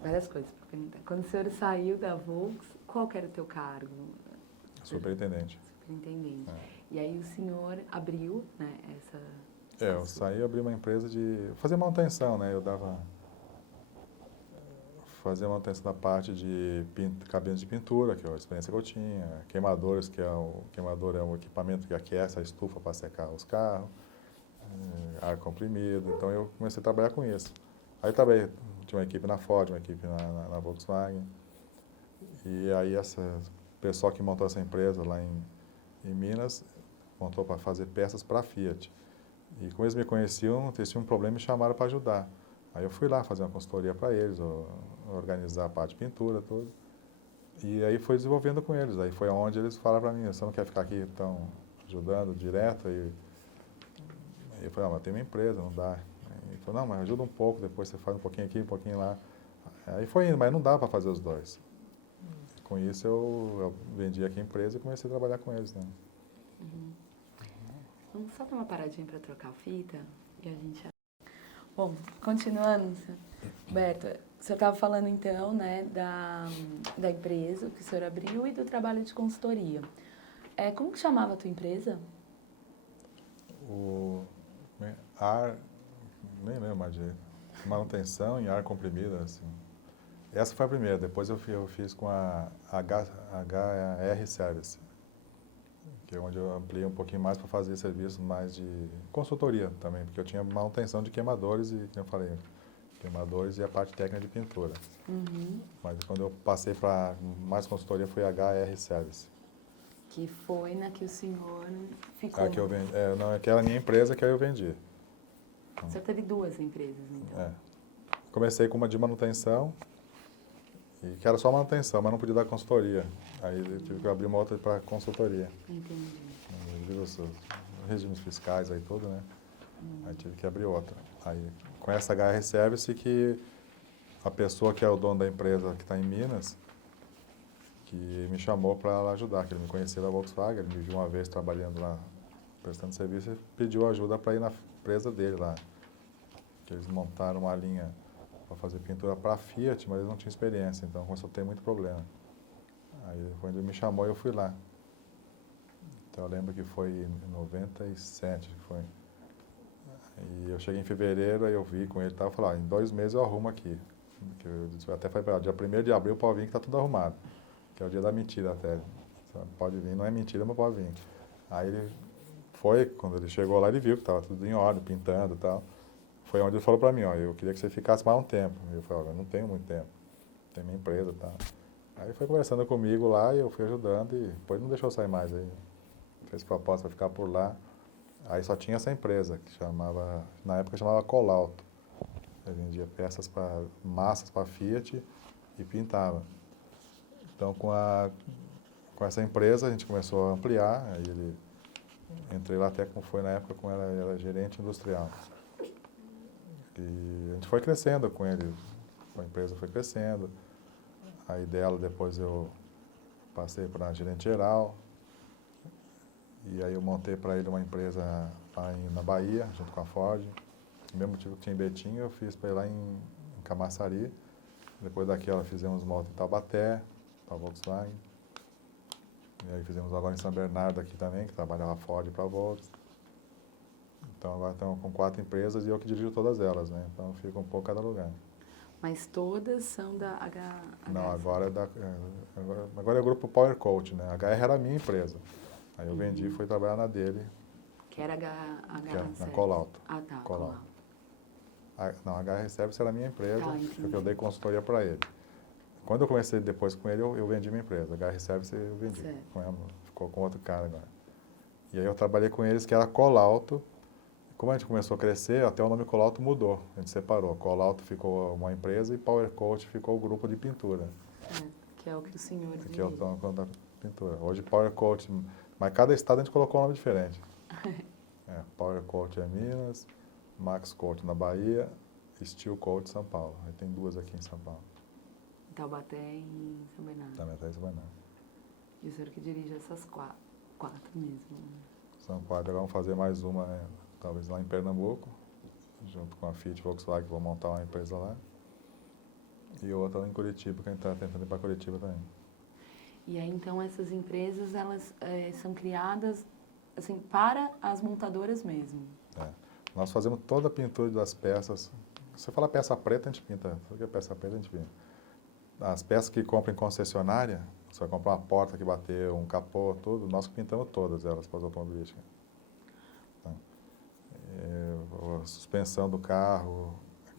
várias coisas para perguntar. Quando o senhor saiu da Volks, qual que era o teu cargo? Superintendente. Superintendente. E aí o senhor abriu, né, essa... Eu saí e abri uma empresa de fazer manutenção, né? Eu fazia manutenção da parte de cabines de pintura, que é a experiência que eu tinha, queimadores, queimador é um equipamento que aquece a estufa para secar os carros, ar comprimido, então eu comecei a trabalhar com isso. Aí também tinha uma equipe na Ford, uma equipe na Volkswagen, e aí o pessoal que montou essa empresa lá em Minas montou para fazer peças para a Fiat. E como eles me conheciam, eles tinham um problema e me chamaram para ajudar. Aí eu fui lá fazer uma consultoria para eles, organizar a parte de pintura, tudo. E aí foi desenvolvendo com eles. Aí foi onde eles falaram para mim, você não quer ficar aqui então ajudando direto? Aí eu falei, mas tem uma empresa, não dá. Aí ele falou, não, mas ajuda um pouco, depois você faz um pouquinho aqui, um pouquinho lá. Aí foi indo, mas não dá para fazer os dois. Com isso eu vendi aqui a empresa e comecei a trabalhar com eles, né? Uhum. Vamos só dar uma paradinha para trocar a fita e a gente... Bom, continuando, Roberto, o senhor estava falando então, né, da empresa que o senhor abriu e do trabalho de consultoria. Como que chamava a tua empresa? Nem lembro mais de manutenção em ar comprimido, assim. Essa foi a primeira, depois eu fiz com a HR Service, que é onde eu ampliei um pouquinho mais para fazer serviço mais de consultoria também, porque eu tinha manutenção de queimadores e, como eu falei, queimadores e a parte técnica de pintura. Uhum. Mas quando eu passei para mais consultoria foi a HR Service. Que foi na que o senhor ficou... A que eu vendi, não, aquela minha empresa que aí eu vendi. O senhor teve 2 empresas, então? Comecei com uma de manutenção, e que era só manutenção, mas não podia dar consultoria. Aí eu tive que abrir uma outra para consultoria. Entendi. Os regimes fiscais aí tudo, né? Aí tive que abrir outra. Aí com essa HR Service que a pessoa que é o dono da empresa que está em Minas, que me chamou para ela ajudar, que ele me conhecia da Volkswagen, ele me viu uma vez trabalhando lá, prestando serviço, e pediu ajuda para ir na empresa dele lá. Que eles montaram uma linha para fazer pintura para a Fiat, mas eles não tinham experiência, então começou a ter muito problema. Aí quando ele me chamou, eu fui lá. Então eu lembro que foi em 97, que foi. E eu cheguei em fevereiro, aí eu vi com ele e tal, falei, em 2 meses eu arrumo aqui. Eu até falei para ela, dia 1º de abril pode vir que está tudo arrumado. Que é o dia da mentira até. Pode vir, não é mentira, mas pode vir. Aí ele foi, quando ele chegou lá, ele viu que estava tudo em ordem, pintando e tal. Foi onde ele falou para mim, ó, eu queria que você ficasse mais um tempo. Eu falei, ó, eu não tenho muito tempo, tem minha empresa e tal. Aí foi conversando comigo lá e eu fui ajudando e depois não deixou sair mais. Aí fez proposta para ficar por lá. Aí só tinha essa empresa, que chamava, na época chamava Colauto. Eu vendia peças para massas para Fiat e pintava. Então com essa empresa a gente começou a ampliar, aí entrei lá até como foi na época como era gerente industrial. E a gente foi crescendo com ele, a empresa foi crescendo. Aí dela depois eu passei para gerente geral. E aí eu montei para ele uma empresa lá na Bahia, junto com a Ford. O mesmo tipo que tinha em Betim, eu fiz para ele lá em Camaçari. Depois daquela fizemos uma outra em Taubaté, para a Volkswagen. E aí fizemos agora em São Bernardo aqui também, que trabalhava Ford para Volks. Então agora estamos com 4 empresas e eu que dirijo todas elas, né? Então fica um pouco cada lugar. Mas todas são da Não, agora é o grupo Power Coach, né? A HR era a minha empresa. Aí eu vendi e fui trabalhar na dele, Que era que é na Colauto. Ah, tá, Colauto. Não, a HR Service era a minha empresa, Tá, porque eu dei consultoria para ele. Quando eu comecei depois com ele, eu vendi minha empresa. A HR Service eu vendi. Com ela, ficou com outro cara agora. E aí eu trabalhei com eles, que era Colauto. Como a gente começou a crescer, até o nome Colauto mudou. A gente separou. Colauto ficou uma empresa e Power Coach ficou o grupo de pintura. Que é o que o senhor Que é o dono da pintura. Hoje Power Coach, mas cada estado a gente colocou um nome diferente. Power Coach é Minas, Max Coach na Bahia, Steel Coach São Paulo. Aí tem 2 aqui em São Paulo. Em Taubaté e em São Bernardo. Também está em São Bernardo. E o senhor que dirige essas 4 mesmo. São 4. Agora vamos fazer mais uma, talvez lá em Pernambuco, junto com a Fiat Volkswagen, vou montar uma empresa lá. E outra lá em Curitiba, que a gente está tentando ir para Curitiba também. E aí, então, essas empresas, elas são criadas, assim, para as montadoras mesmo? Nós fazemos toda a pintura das peças. Se você fala peça preta, a gente pinta. Tudo que é peça preta, a gente pinta. As peças que compram em concessionária, você vai comprar uma porta que bateu, um capô, tudo, nós que pintamos todas elas para as automobilísticas. A suspensão do carro,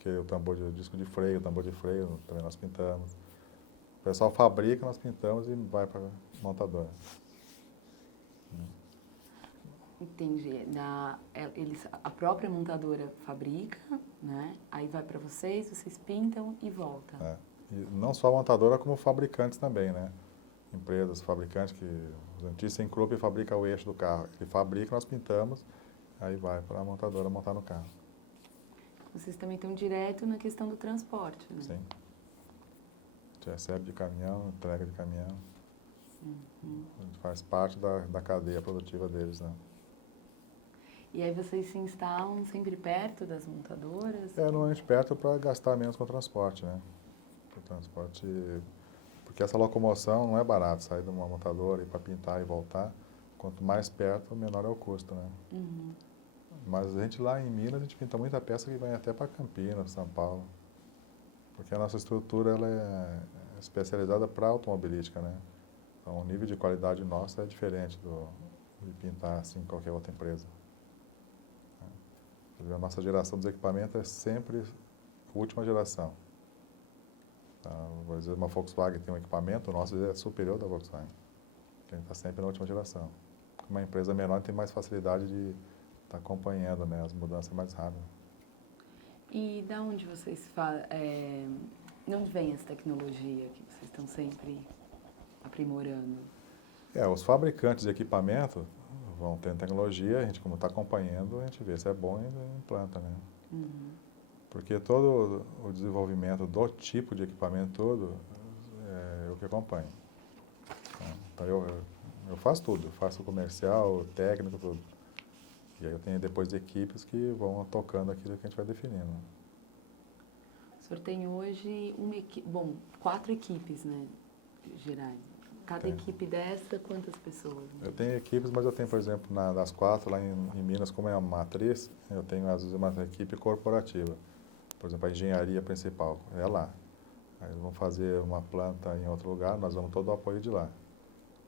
o tambor de disco de freio, o tambor de freio, também nós pintamos. O pessoal fabrica, nós pintamos e vai para a montadora. Entendi. A própria montadora fabrica, né? Aí vai para vocês pintam e volta. E não só a montadora, como fabricantes também, né? Empresas, fabricantes que... O ThyssenKrupp fabrica o eixo do carro. Ele fabrica, nós pintamos, aí vai para a montadora montar no carro. Vocês também estão direto na questão do transporte, né? Sim. A gente recebe de caminhão, entrega de caminhão. A gente faz parte da cadeia produtiva deles, né? E aí vocês se instalam sempre perto das montadoras? Normalmente perto para gastar menos com o transporte, né? O transporte... Porque essa locomoção não é barato, sair de uma montadora, ir para pintar e voltar. Quanto mais perto, menor é o custo, né? Mas a gente lá em Minas, a gente pinta muita peça que vai até para Campinas, São Paulo. Porque a nossa estrutura ela é especializada para automobilística, né? Então o nível de qualidade nosso é diferente de pintar assim em qualquer outra empresa. A nossa geração dos equipamentos é sempre a última geração. Às vezes uma Volkswagen tem um equipamento, o nosso é superior da Volkswagen. A gente está sempre na última geração. Uma empresa menor tem mais facilidade de estar acompanhando, né, as mudanças mais rápidas. E da onde vocês de onde vem essa tecnologia que vocês estão sempre aprimorando? Os fabricantes de equipamento vão tendo tecnologia, a gente como está acompanhando, a gente vê se é bom e implanta, né? Porque todo o desenvolvimento do tipo de equipamento todo é eu que acompanho. Então eu faço tudo, eu faço o comercial, o técnico, tudo. E aí eu tenho depois equipes que vão tocando aquilo que a gente vai definindo. O senhor tem hoje 4 equipes, né, gerais. Cada equipe dessa, quantas pessoas? Né? Eu tenho equipes, mas eu tenho, por exemplo, das 4 lá em Minas, como é uma matriz, eu tenho às vezes uma equipe corporativa. Por exemplo, a engenharia principal é lá. Aí eles vão fazer uma planta em outro lugar, nós vamos todo o apoio de lá.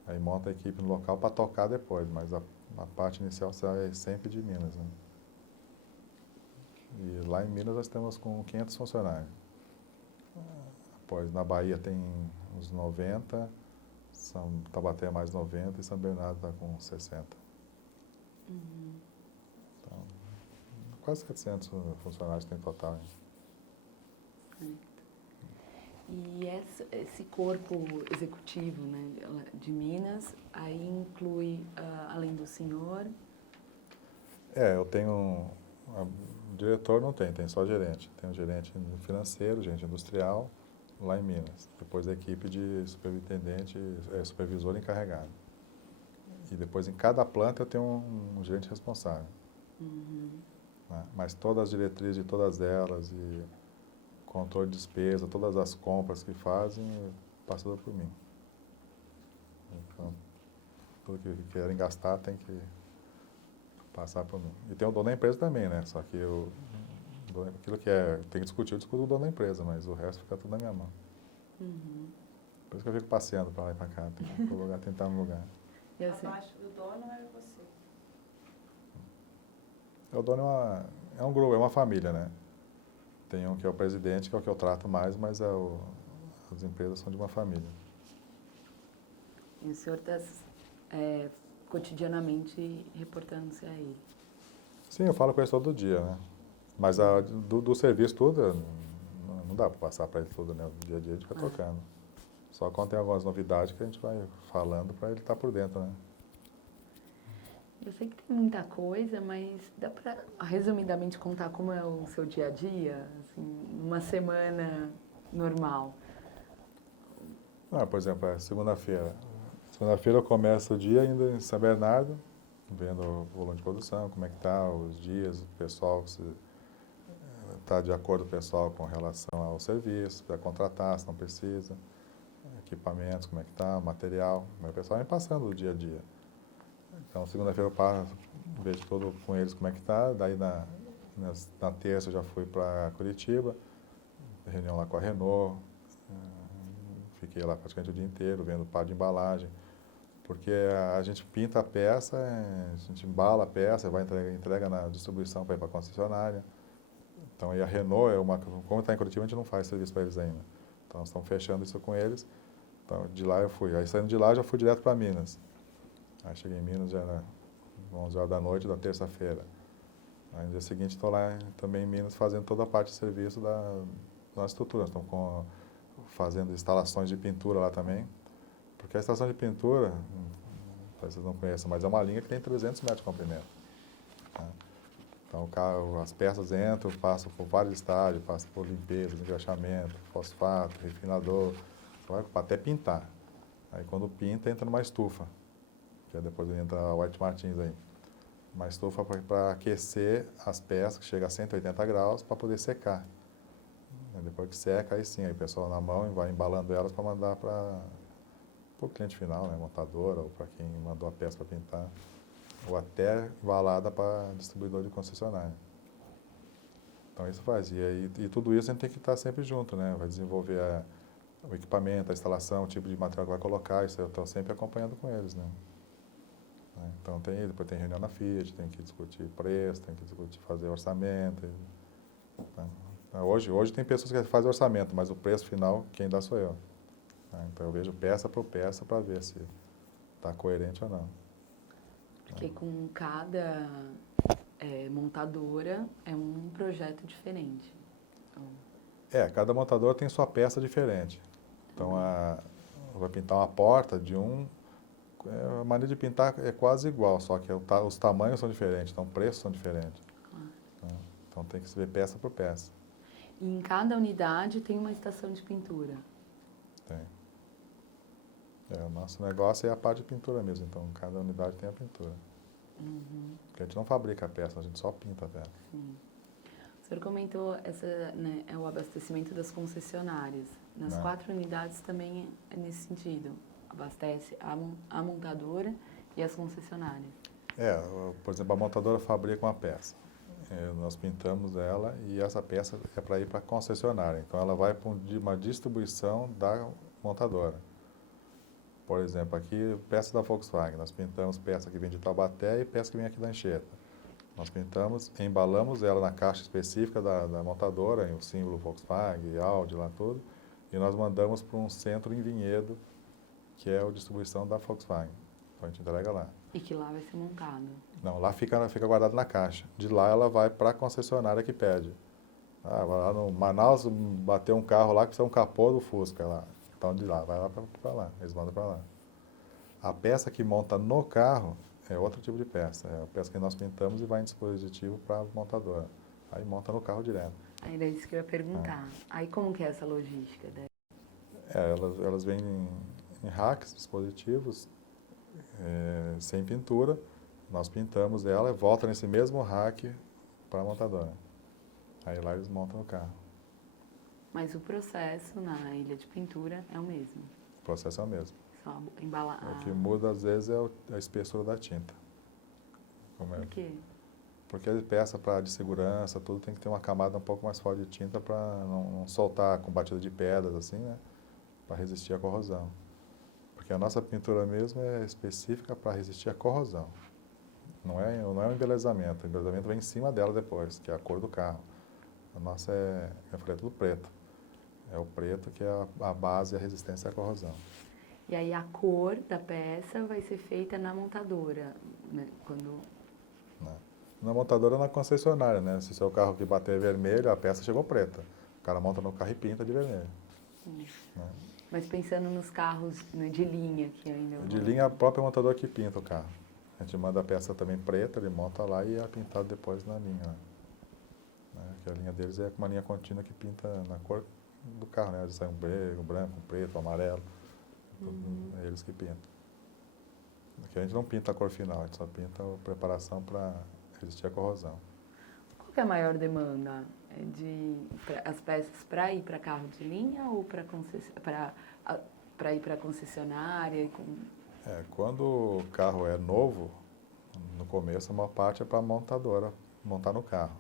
Aí monta a equipe no local para tocar depois, mas a parte inicial é sempre de Minas. Né? E lá em Minas nós estamos com 500 funcionários. Após, na Bahia tem uns 90, Taubaté é mais 90 e São Bernardo está com 60. Então, quase 700 funcionários tem total. E esse corpo executivo, né, de Minas, aí inclui, além do senhor? Eu tenho... diretor não tem só gerente. Tem um gerente financeiro, gerente industrial, lá em Minas. Depois a equipe de superintendente, supervisor encarregado. E depois em cada planta eu tenho um gerente responsável. Né? Mas todas as diretrizes de todas elas e controle de despesa, todas as compras que fazem, passa tudo por mim. Então, tudo que querem gastar tem que passar por mim. E tem o dono da empresa também, né? Só que aquilo que tem que discutir, eu discuto com o dono da empresa, mas o resto fica tudo na minha mão. Uhum. Por isso que eu fico passeando para lá e para cá, tem que tentar um lugar. E assim, Abaixo do dono é você. O dono é um grupo, é uma família, né? Tem um que é o presidente, que é o que eu trato mais, mas as empresas são de uma família. e o senhor está cotidianamente reportando-se a ele. Sim, eu falo com eles todo dia, né? Mas do serviço tudo, não dá para passar para ele tudo, né? O dia a dia a gente fica tocando. Só quando tem algumas novidades que a gente vai falando para ele estar por dentro, né? Eu sei que tem muita coisa, mas dá para resumidamente contar como é o seu dia a dia, assim, uma semana normal. Por exemplo, segunda-feira. Segunda-feira eu começo o dia indo em São Bernardo, vendo o volume de produção, como é que tá, os dias, o pessoal, se está de acordo o pessoal com relação ao serviço, se precisa contratar, se não precisa, equipamentos, como é que tá, material. O pessoal vem passando o dia a dia. Então, segunda-feira eu passo, vejo tudo com eles como é que tá, daí na terça eu já fui para Curitiba, reunião lá com a Renault, fiquei lá praticamente o dia inteiro, vendo par de embalagem, porque a gente pinta a peça, a gente embala a peça, vai entrega na distribuição para ir para a concessionária. Então, e a Renault, como está em Curitiba, a gente não faz serviço para eles ainda. Então, nós estamos fechando isso com eles. Então, de lá eu fui. Aí, saindo de lá, já fui direto para Minas. Aí, cheguei em Minas, já era 11 horas da noite da terça-feira. Aí, no dia seguinte, estou lá também em Minas, fazendo toda a parte de serviço da nossa estrutura. Nós estamos fazendo instalações de pintura lá também. Porque a estação de pintura, talvez vocês não conheçam, mas é uma linha que tem 300 metros de comprimento. Tá? Então, as peças entram, passam por vários estágios, passam por limpeza, engraxamento, fosfato, refinador, até pintar. Aí, quando pinta, entra numa estufa, que depois entra a White Martins aí. Uma estufa para aquecer as peças, que chega a 180 graus, para poder secar. Depois que seca, aí sim, aí o pessoal na mão vai embalando elas para mandar para o cliente final, né, montadora, ou para quem mandou a peça para pintar, ou até embalada para distribuidor de concessionária. Então isso faz. E tudo isso a gente tem que estar sempre junto, né? Vai desenvolver o equipamento, a instalação, o tipo de material que vai colocar, isso eu estou sempre acompanhando com eles, né? Então depois tem reunião na Fiat, tem que discutir preço, tem que discutir fazer orçamento. Hoje tem pessoas que fazem orçamento, mas o preço final quem dá sou eu. Então eu vejo peça por peça para ver se está coerente ou não. Porque com cada montadora é um projeto diferente. Então, Cada montador tem sua peça diferente. Então, vai pintar uma porta de a maneira de pintar é quase igual, só que os tamanhos são diferentes, então os preços são diferentes. Então tem que se ver peça por peça. E em cada unidade tem uma estação de pintura. Tem. O nosso negócio é a parte de pintura mesmo, então cada unidade tem a pintura. Uhum. Porque a gente não fabrica a peça, a gente só pinta a peça. Sim. O senhor comentou o abastecimento das concessionárias. Nas 4 unidades também é nesse sentido. Abastece a montadora e as concessionárias. Por exemplo, a montadora fabrica uma peça. Nós pintamos ela e essa peça é para ir para a concessionária. Então ela vai para uma distribuição da montadora. Por exemplo, aqui, peça da Volkswagen. Nós pintamos peça que vem de Taubaté e peça que vem aqui da Anchieta. Nós pintamos, embalamos ela na caixa específica da montadora, o símbolo Volkswagen, Audi, lá tudo, e nós mandamos para um centro em Vinhedo, que é a distribuição da Volkswagen. Então a gente entrega lá. E que lá vai ser montado. Não, lá fica guardado na caixa. De lá ela vai para a concessionária que pede. Vai lá no Manaus, bateu um carro lá que precisa um capô do Fusca lá. Então de lá, vai lá para lá, eles mandam para lá. A peça que monta no carro é outro tipo de peça. É a peça que nós pintamos e vai em dispositivo para a montadora. Aí monta no carro direto. Aí era isso que eu ia perguntar. Aí como que é essa logística? Elas vêm em racks, dispositivos, sem pintura. Nós pintamos ela e volta nesse mesmo rack para a montadora. Aí lá eles montam no carro. Mas o processo na ilha de pintura é o mesmo. O processo é o mesmo. Só embalar. O que muda às vezes é a espessura da tinta. Como é? Por quê? Porque a peça de segurança, tudo tem que ter uma camada um pouco mais forte de tinta para não soltar com batida de pedras, assim, né? Para resistir à corrosão. Porque a nossa pintura mesmo é específica para resistir à corrosão. Não é um embelezamento. O embelezamento vem em cima dela depois, que é a cor do carro. A nossa eu falei, tudo preto. É o preto que é a base e a resistência à corrosão. E aí a cor da peça vai ser feita na montadora, né? Quando... Né? Na montadora, na concessionária, né? Se o seu carro que bater vermelho, a peça chegou preta. O cara monta no carro e pinta de vermelho. Né? Mas pensando nos carros, né, de linha que ainda... De linha, a própria montadora que pinta o carro. A gente manda a peça também preta, ele monta lá e é pintado depois na linha. Né? Que a linha deles é uma linha contínua que pinta na cor do carro, né? Sai um branco, um preto, um amarelo. É eles que pintam. Aqui a gente não pinta a cor final, a gente só pinta a preparação para resistir à corrosão. Qual que é a maior demanda? As peças para ir para carro de linha ou para ir para concessionária? Quando o carro é novo, no começo a maior parte é para a montadora montar no carro.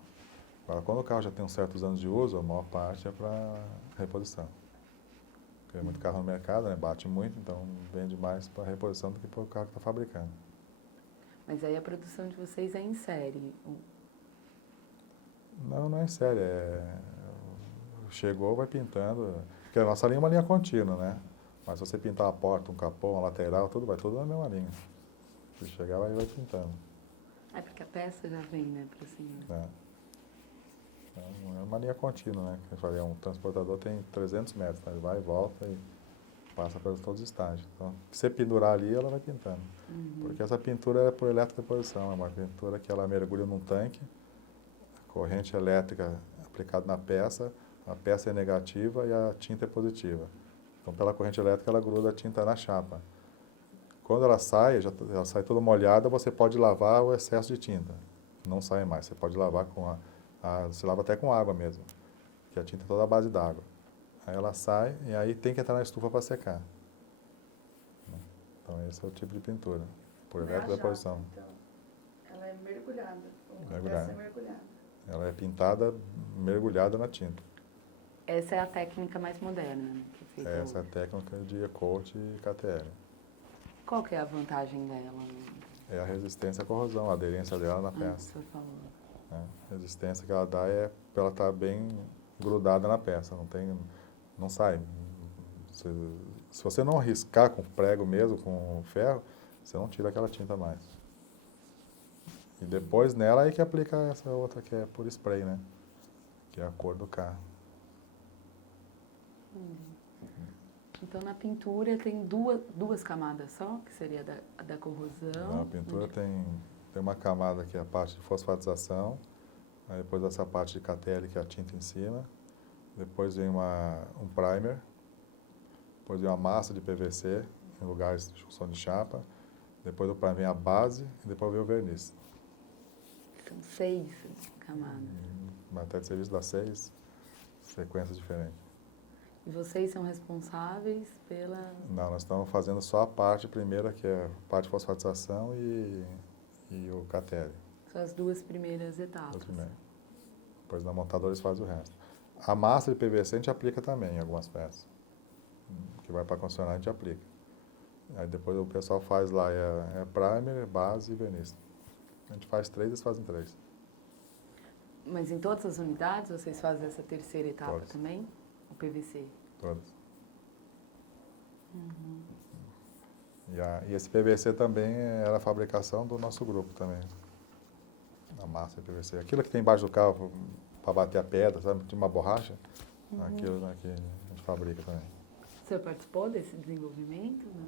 Agora, quando o carro já tem uns certos anos de uso, a maior parte é para reposição. Porque é muito carro no mercado, né? Bate muito, então vende mais para reposição do que para o carro que está fabricando. Mas aí a produção de vocês é em série? Não é em série. Chegou, vai pintando. Porque a nossa linha é uma linha contínua, né? Mas se você pintar a porta, um capô, uma lateral, vai tudo na mesma linha. Se chegar, vai pintando. É porque a peça já vem, né, para cima. É uma linha contínua, né? Eu falei, um transportador tem 300 metros, né? Ele vai e volta e passa por todos os estágios. Então, se você pendurar ali, ela vai pintando. Porque essa pintura é por eletrodeposição, é uma pintura que ela mergulha num tanque, a corrente elétrica aplicada na peça, a peça é negativa e a tinta é positiva. Então, pela corrente elétrica, ela gruda a tinta na chapa. Quando ela sai, ela sai toda molhada, você pode lavar o excesso de tinta. Não sai mais, você pode lavar você lava até com água mesmo, que a tinta é toda à base d'água. Aí ela sai e aí tem que entrar na estufa para secar. Então esse é o tipo de pintura, por eletrodeposição. Então, ela é mergulhada. Mergulhada. Essa é mergulhada. Ela é pintada mergulhada na tinta. Essa é a técnica mais moderna, né, que é feita Essa é a hoje. técnica de E-coat e KTL. Qual que é a vantagem dela? É a resistência à corrosão, a aderência dela na O peça. senhor falou. Né? A resistência que ela dá é para ela estar bem grudada na peça, não sai. Se você não riscar com prego mesmo, com ferro, você não tira aquela tinta mais. E depois nela aí que aplica essa outra que é por spray, né? Que é a cor do carro. Então na pintura tem duas camadas só, que seria da corrosão. Na pintura tem uma camada que é a parte de fosfatização, aí depois essa parte de KTL que é a tinta em cima, depois vem um primer, depois vem uma massa de PVC em lugares de junção de chapa, depois do primer vem a base e depois vem o verniz. São 6 camadas. Matéria de serviço dá 6 sequências diferentes. E vocês são responsáveis pela... Não, nós estamos fazendo só a parte primeira, que é a parte de fosfatização e o KTL. São as duas primeiras etapas. Depois na montadora eles fazem o resto. A massa de PVC a gente aplica também em algumas peças. Que vai para concessionária a gente aplica. Aí depois o pessoal faz lá, primer, base e verniz. A gente faz 3, eles fazem 3. Mas em todas as unidades vocês fazem essa terceira etapa Todas. também? O PVC? Todas. E esse PVC também era a fabricação do nosso grupo também. A massa de PVC. Aquilo que tem embaixo do carro para bater a pedra, sabe? Tinha uma borracha. Aquilo que a gente fabrica também. O senhor participou desse desenvolvimento? Não?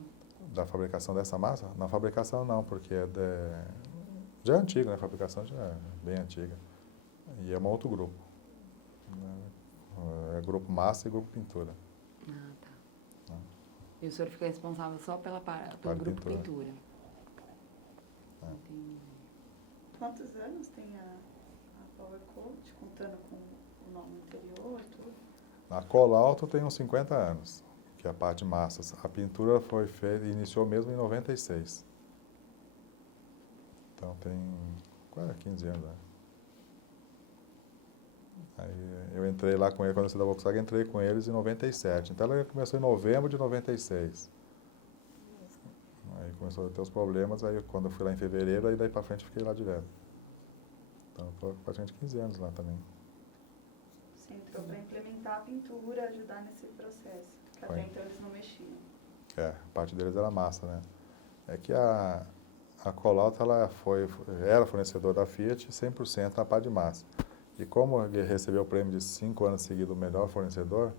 Da fabricação dessa massa? Na fabricação não, porque já é antiga, né? A fabricação já é bem antiga. E é um outro grupo. É grupo massa e grupo pintura. Ah, tá. E o senhor fica responsável só pelo grupo pintura? Entendi. Quantos anos tem a Power Coat, contando com o nome anterior e tudo? A Colalto tem uns 50 anos, que é a parte de massas. A pintura foi feita, iniciou mesmo em 96. Então tem quase 15 anos, né? Aí eu entrei lá com ele, quando eu saí da Volkswagen, entrei com eles em 97. Então ela começou em novembro de 96. Aí começou a ter os problemas, aí quando eu fui lá em fevereiro, aí daí pra frente eu fiquei lá direto. Então foi praticamente 15 anos lá também. Você entrou para implementar a pintura, ajudar nesse processo, que até então eles não mexiam. A parte deles era massa, né? É que a Colauto, ela era fornecedora da Fiat 100% na parte de massa. E como ele recebeu o prêmio de 5 anos seguidos o melhor fornecedor,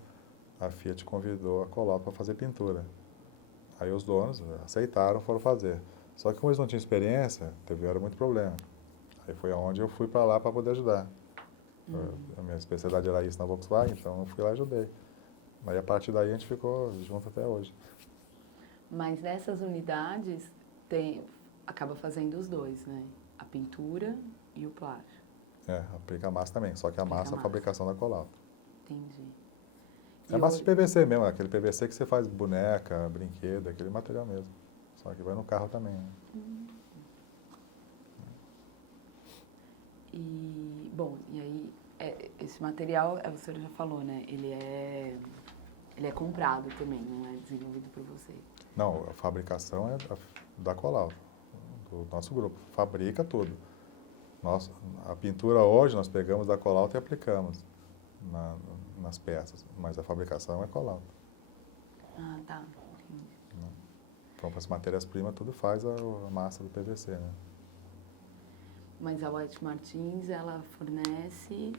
a Fiat convidou a Colauto para fazer pintura. Aí os donos aceitaram, foram fazer. Só que como eles não tinham experiência, tiveram muito problema. Aí foi aonde eu fui para lá para poder ajudar. A minha especialidade era isso na Volkswagen, então eu fui lá e ajudei. Aí a partir daí a gente ficou junto até hoje. Mas nessas unidades acaba fazendo os dois, né? A pintura e o plástico. Aplica a massa também, só que a massa é a fabricação da Colauto. Entendi. É massa de PVC mesmo, aquele PVC que você faz boneca, brinquedo, aquele material mesmo. Só que vai no carro também, né? E, bom, e aí, esse material, você já falou, né? Ele é comprado também, não é desenvolvido por você. Não, a fabricação é da Colauto, do nosso grupo. Fabrica tudo. A pintura hoje nós pegamos da Colauto e aplicamos nas peças, mas a fabricação é Colauto. Ah, tá. Entendi. Então, para as matérias-primas, tudo faz a massa do PVC, né? Mas a White Martins, ela fornece,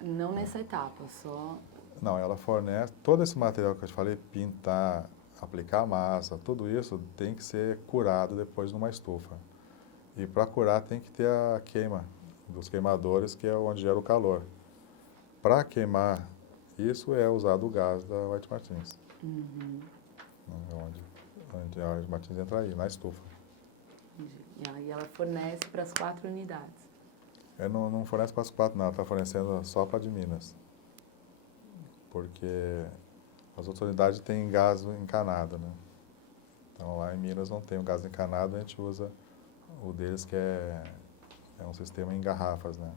não nessa etapa, só... Não, ela fornece todo esse material que eu te falei, pintar, aplicar a massa, tudo isso tem que ser curado depois numa estufa. E para curar tem que ter a queima dos queimadores, que é onde gera o calor. Para queimar isso é usado o gás da White Martins. Onde a White Martins entra aí, na estufa. Entendi. E aí ela fornece para as 4 unidades. Não fornece para as 4, não, ela está fornecendo só para a de Minas. Porque as outras unidades têm gás encanado, né? Então lá em Minas não tem o gás encanado, a gente usa o deles que é um sistema em garrafas, né?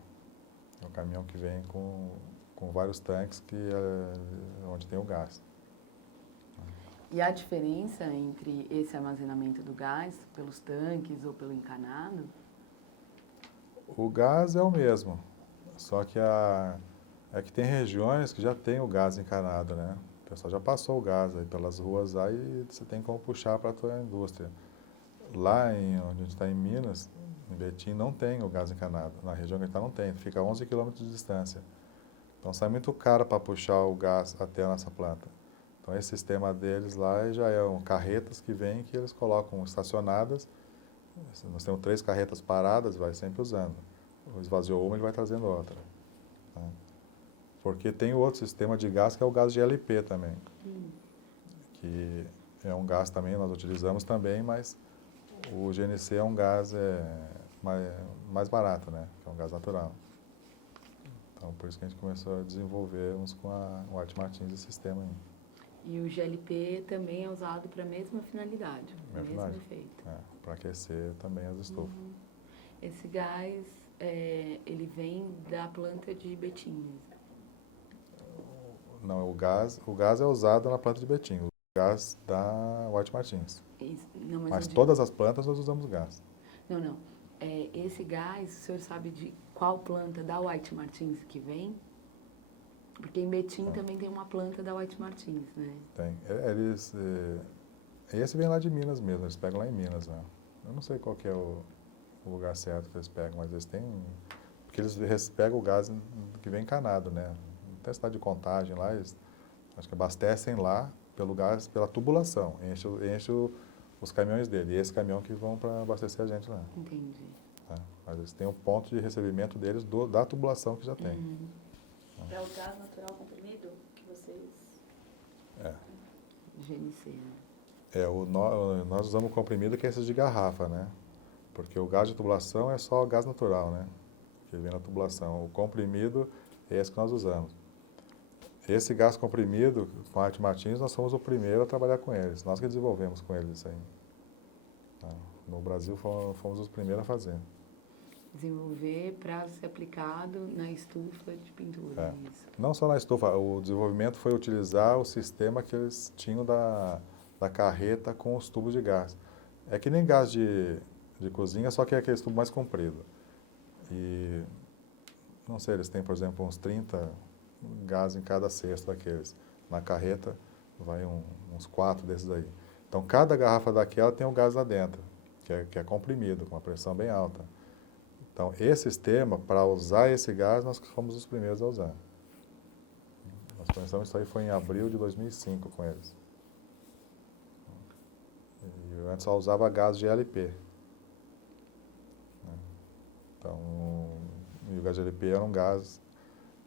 É um caminhão que vem com vários tanques onde tem o gás. E há diferença entre esse armazenamento do gás pelos tanques ou pelo encanado? O gás é o mesmo, só que é que tem regiões que já tem o gás encanado, né? O pessoal já passou o gás aí pelas ruas lá e você tem como puxar para a tua indústria. Lá onde a gente está em Minas, em Betim, não tem o gás encanado. Na região que a gente está não tem, fica a 11 quilômetros de distância. Então sai muito caro para puxar o gás até a nossa planta. Então esse sistema deles lá já é carretas que vêm que eles colocam estacionadas. Nós temos 3 carretas paradas, vai sempre usando. Esvaziou uma, ele vai trazendo outra. Tá? Porque tem o outro sistema de gás que é o gás GLP também. Que é um gás também, nós utilizamos também, mas o GNC é um gás mais barato, né? Que é um gás natural. Então, por isso que a gente começou a desenvolver uns com a White Martins esse sistema aí. E o GLP também é usado para a mesma finalidade, o mesmo efeito. Para aquecer também as estufas. Esse gás, ele vem da planta de Betim. Não, o gás é usado na planta de Betim, o gás da White Martins. Isso, não, mas todas as plantas nós usamos gás. Não. Esse gás, o senhor sabe de qual planta da White Martins que vem? Porque em Betim também tem uma planta da White Martins, né? Tem. Esse vem lá de Minas mesmo, eles pegam lá em Minas, né? Eu não sei qual que é o lugar certo que eles pegam, mas eles têm... Porque eles pegam o gás que vem encanado, né? Tem a cidade de Contagem lá, eles acho que abastecem lá pelo gás, pela tubulação, enche os caminhões dele. E esse caminhão que vão para abastecer a gente lá. Entendi. Mas eles têm o ponto de recebimento deles da tubulação que já tem. É o gás natural comprimido que vocês... GNC, né? Nós usamos o comprimido que é esse de garrafa, né? Porque o gás de tubulação é só o gás natural, né? Que vem na tubulação. O comprimido é esse que nós usamos. Esse gás comprimido, com a White Martins, nós fomos o primeiro a trabalhar com eles. Nós que desenvolvemos com eles isso aí. No Brasil, fomos os primeiros a fazer. Desenvolver para ser aplicado na estufa de pintura, isso. Não só na estufa, o desenvolvimento foi utilizar o sistema que eles tinham da carreta com os tubos de gás. É que nem gás de cozinha, só que é aquele tubo mais comprido. E, não sei, eles têm, por exemplo, uns 30 gás em cada cesto daqueles. Na carreta, vai uns 4 desses aí. Então, cada garrafa daquela tem um gás lá dentro, que é comprimido, com uma pressão bem alta. Então, esse sistema, para usar esse gás, nós fomos os primeiros a usar. Nós começamos isso aí foi em abril de 2005 com eles. E eu antes só usava gás GLP. Então, e o gás GLP era um gás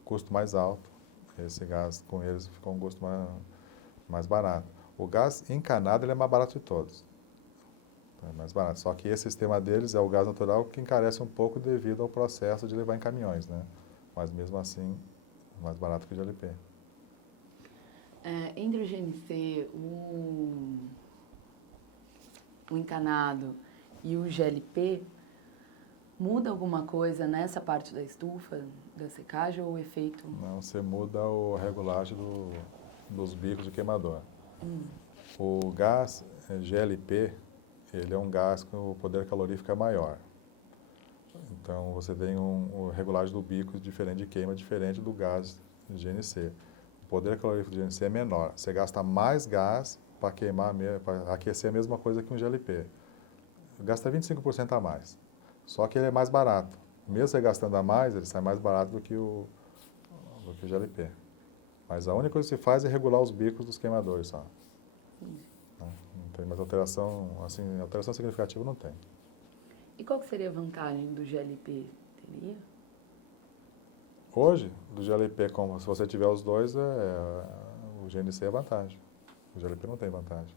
custo mais alto. Esse gás com eles ficou um custo mais barato. O gás encanado ele é mais barato de todos. É mais barato. Só que esse sistema deles é o gás natural que encarece um pouco devido ao processo de levar em caminhões, né? Mas mesmo assim, mais barato que o GLP. Entre o GNC, o encanado e o GLP, muda alguma coisa nessa parte da estufa, da secagem ou o efeito? Não, você muda a regulagem dos bicos de queimador. O gás GLP, ele é um gás com o poder calorífico é maior. Então, você tem uma regulagem do bico diferente de queima, diferente do gás GNC. O poder calorífico do GNC é menor. Você gasta mais gás para queimar, para aquecer a mesma coisa que um GLP. Gasta 25% a mais. Só que ele é mais barato. Mesmo você gastando a mais, ele sai mais barato do que o GLP. Mas a única coisa que se faz é regular os bicos dos queimadores só. Não tem mais alteração, assim, alteração significativa não tem. E qual que seria a vantagem do GLP? Teria? Hoje, do GLP, como se você tiver os dois, o GNC é vantagem. O GLP não tem vantagem.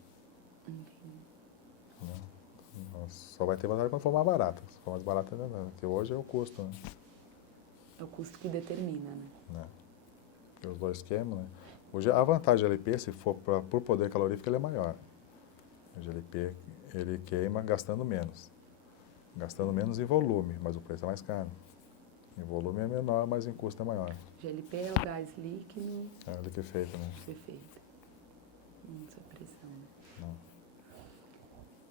Só vai ter vantagem quando for mais barato. Se for mais barato, não. Porque hoje é o custo, né? É o custo que determina, né? Porque os dois queimam, né? Hoje, a vantagem do GLP, se for por poder calorífico, ele é maior. O GLP, ele queima gastando menos. Gastando menos em volume, mas o preço é mais caro. Em volume é menor, mas em custo é maior. GLP é o gás líquido. É o liquefeito, né? Perfeito. Essa pressão. Não.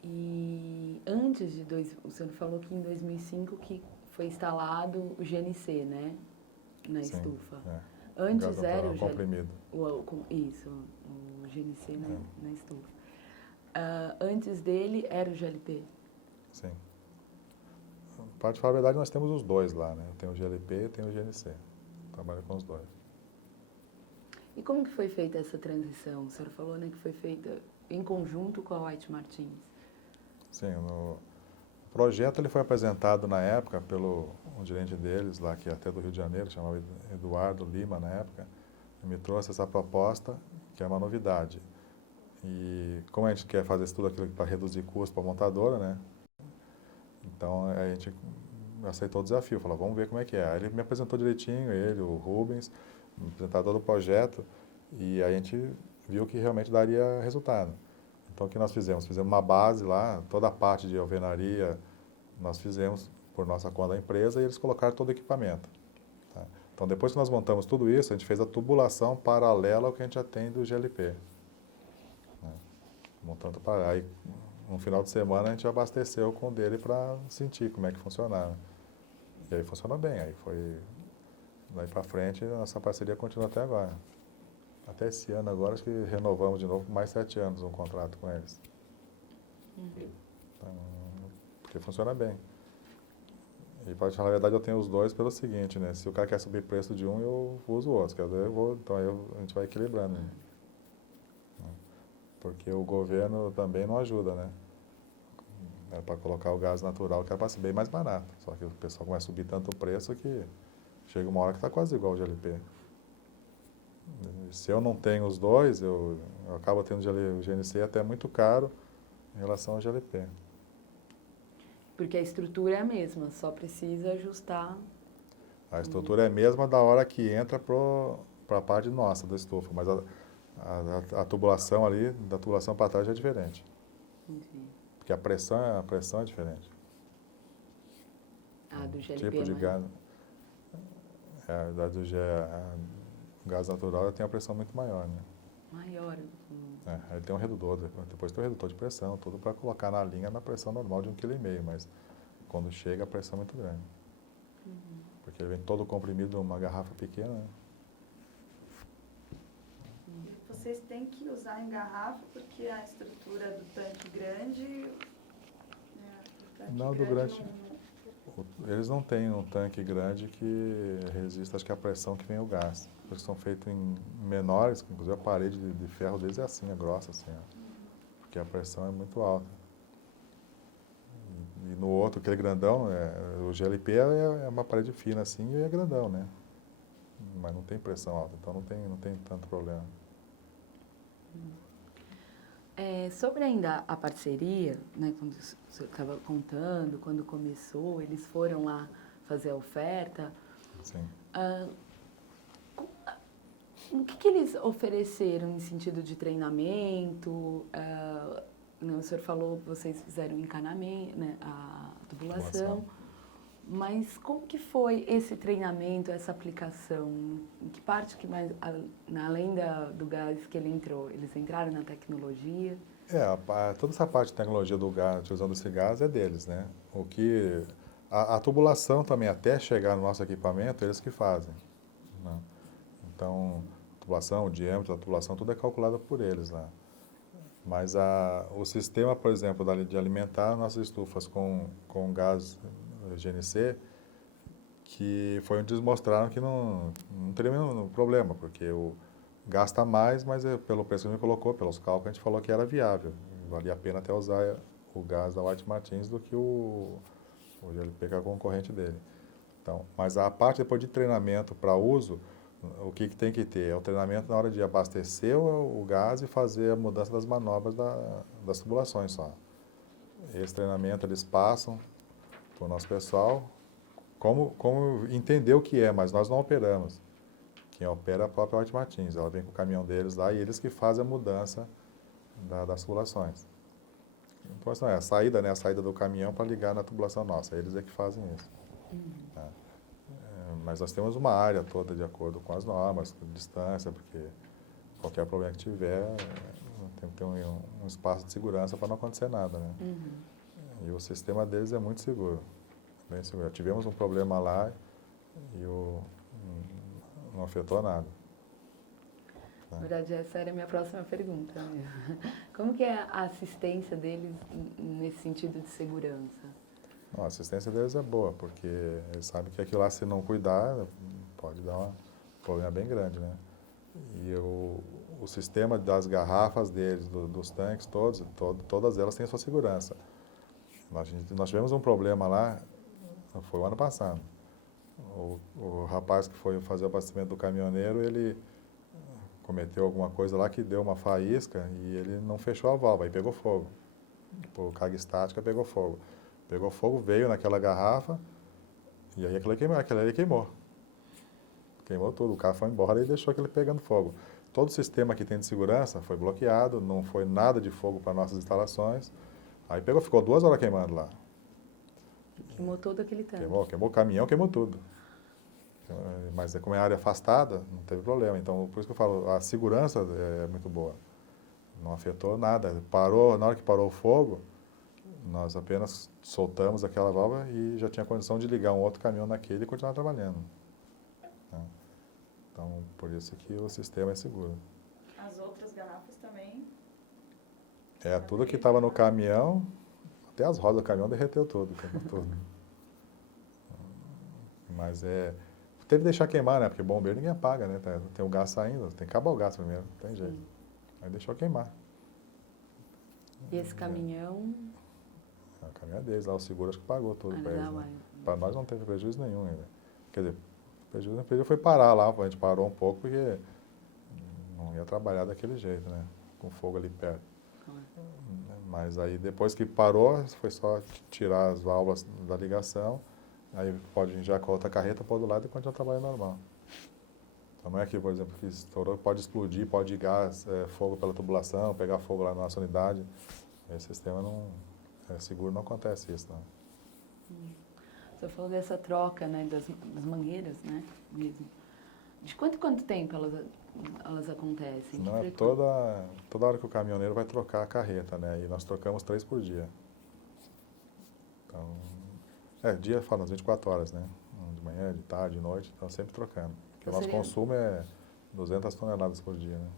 E antes de... O senhor falou que em 2005 que foi instalado o GNC, né? Na Sim, estufa. É. Antes Gás era o comprimido. Isso, o GNC na estufa. Antes dele era o GLP? Sim. Para te falar a verdade, nós temos os dois lá, né? Tem o GLP e tem o GNC. Trabalho com os dois. E como que foi feita essa transição? O senhor falou, né, que foi feita em conjunto com a White Martins. Sim, o projeto ele foi apresentado na época pelo um gerente deles, lá que é até do Rio de Janeiro, chamava Eduardo Lima na época, e me trouxe essa proposta, que é uma novidade. E como a gente quer fazer tudo aquilo para reduzir custo para a montadora, né? Então a gente aceitou o desafio, falou, vamos ver como é que é. Aí ele me apresentou direitinho, ele, o Rubens, me apresentaram todo o projeto, e aí a gente viu que realmente daria resultado. Então, o que nós fizemos? Fizemos uma base lá, toda a parte de alvenaria, nós fizemos por nossa conta da empresa e eles colocaram todo o equipamento. Tá? Então, depois que nós montamos tudo isso, a gente fez a tubulação paralela ao que a gente já tem do GLP. Né? Montando para aí, no final de semana, a gente abasteceu com o dele para sentir como é que funcionava. E aí funcionou bem, aí foi... Daí para frente, a nossa parceria continua até agora. Até esse ano agora, acho que renovamos de novo por mais 7 anos um contrato com eles. Então, porque funciona bem. E para te falar a verdade, eu tenho os dois pelo seguinte, né? Se o cara quer subir o preço de um, eu uso o outro. Então a gente vai equilibrando. Né? Porque o governo também não ajuda, né? Para colocar o gás natural, que era para ser bem mais barato. Só que o pessoal começa a subir tanto o preço que chega uma hora que está quase igual o GLP. Se eu não tenho os dois, eu acabo tendo o GNC até muito caro em relação ao GLP. Porque a estrutura é a mesma, só precisa ajustar. A estrutura é a mesma da hora que entra pro para a parte nossa da estufa, mas a tubulação ali, da tubulação para trás é diferente. Entendi. Porque a pressão é diferente. Ah, do O GLP tipo é de maior. gás, o gás natural tem a pressão muito maior, né? Maior. Ele tem um redutor, depois tem um redutor de pressão, tudo para colocar na linha na pressão normal de 1,5 kg, mas quando chega a pressão é muito grande. Porque ele vem todo comprimido numa garrafa pequena, né? E vocês têm que usar em garrafa porque a estrutura do tanque grande... Não, do grande. Eles não têm um tanque grande que resista, acho que a pressão que vem o gás. Eles são feitos em menores, inclusive a parede de ferro deles é assim, é grossa assim, ó, porque a pressão é muito alta. E no outro, aquele grandão, o GLP é uma parede fina assim e é grandão, né? Mas não tem pressão alta, então não tem tanto problema. Sobre ainda a parceria, né, quando você estava contando, quando começou, eles foram lá fazer a oferta. Sim. O que eles ofereceram em sentido de treinamento? O senhor falou que vocês fizeram o encanamento, né, a tubulação. Mas como que foi esse treinamento, essa aplicação? Em que parte que mais, além do gás que ele entrou, eles entraram na tecnologia? Toda essa parte de tecnologia do gás, utilizando esse gás, é deles, né? A tubulação também, até chegar no nosso equipamento, eles que fazem, né? Então, a tubulação, o diâmetro da tubulação, tudo é calculado por eles lá. Mas o sistema, por exemplo, de alimentar nossas estufas com gás GNC, que foi onde eles mostraram que não teria nenhum problema, porque gasta mais, mas pelo preço que a gente colocou, pelos cálculos, a gente falou que era viável. Valia a pena até usar o gás da White Martins do que o GLP, que é a concorrente dele. Então, mas a parte depois de treinamento para uso, o que tem que ter? É o treinamento na hora de abastecer o gás e fazer a mudança das manobras das tubulações só. Esse treinamento eles passam para o nosso pessoal, como entender o que é, mas nós não operamos. Quem opera é a própria White Martins. Ela vem com o caminhão deles lá e eles que fazem a mudança das tubulações. Então, assim, a saída, né? A saída do caminhão para ligar na tubulação nossa. Eles é que fazem isso. Tá? Mas nós temos uma área toda de acordo com as normas, com distância, porque qualquer problema que tiver, tem que ter um espaço de segurança para não acontecer nada, né? E o sistema deles é muito seguro, bem seguro. Tivemos um problema lá e não afetou nada. Na verdade, essa era a minha próxima pergunta. Como que é a assistência deles nesse sentido de segurança? A assistência deles é boa, porque eles sabem que aquilo lá, se não cuidar, pode dar um problema bem grande, né? E o sistema das garrafas deles, dos tanques, todas elas têm a sua segurança. Nós tivemos um problema lá, foi o ano passado. O rapaz que foi fazer o abastecimento do caminhoneiro, ele cometeu alguma coisa lá que deu uma faísca e ele não fechou a válvula, aí pegou fogo. Por carga estática, pegou fogo. Pegou fogo, veio naquela garrafa e aí aquilo ali queimou. Queimou tudo, o carro foi embora e deixou aquilo pegando fogo. Todo o sistema que tem de segurança foi bloqueado, não foi nada de fogo para nossas instalações. Aí ficou 2 horas queimando lá. Queimou todo aquele tanque. Queimou o caminhão, queimou tudo. Mas como é área afastada, não teve problema. Então, por isso que eu falo, a segurança é muito boa. Não afetou nada. Na hora que parou o fogo, nós apenas soltamos aquela válvula e já tinha condição de ligar um outro caminhão naquele e continuar trabalhando. Então, por isso que o sistema é seguro. As outras garrafas também? Tudo que estava no caminhão, até as rodas do caminhão derreteu tudo. Mas teve que deixar queimar, né? Porque bombeiro ninguém apaga, né? Tem o gás saindo, tem que acabar o gás primeiro, não tem jeito. Aí deixou queimar. E esse caminhão? O caminhão é deles, lá o seguro acho que pagou tudo para eles. Né? Para nós não teve prejuízo nenhum ainda. Quer dizer, o prejuízo foi parar lá, a gente parou um pouco porque não ia trabalhar daquele jeito, né? Com fogo ali perto. Mas aí depois que parou, foi só tirar as válvulas da ligação, aí pode já com a outra carreta pôr do lado e continuar trabalhando normal. Então não é que, por exemplo, que estourou, pode explodir, pode ir gás, fogo pela tubulação, pegar fogo lá na nossa unidade. Esse sistema não, seguro não acontece isso, não. Você falou dessa troca, né, das mangueiras, né, mesmo. De quanto tempo elas acontecem? Não, é toda hora que o caminhoneiro vai trocar a carreta, né? E nós trocamos 3 por dia. Então, dia fala nas 24 horas, né? De manhã, de tarde, de noite, então sempre trocando. Porque o nosso consumo é 200 toneladas por dia, né?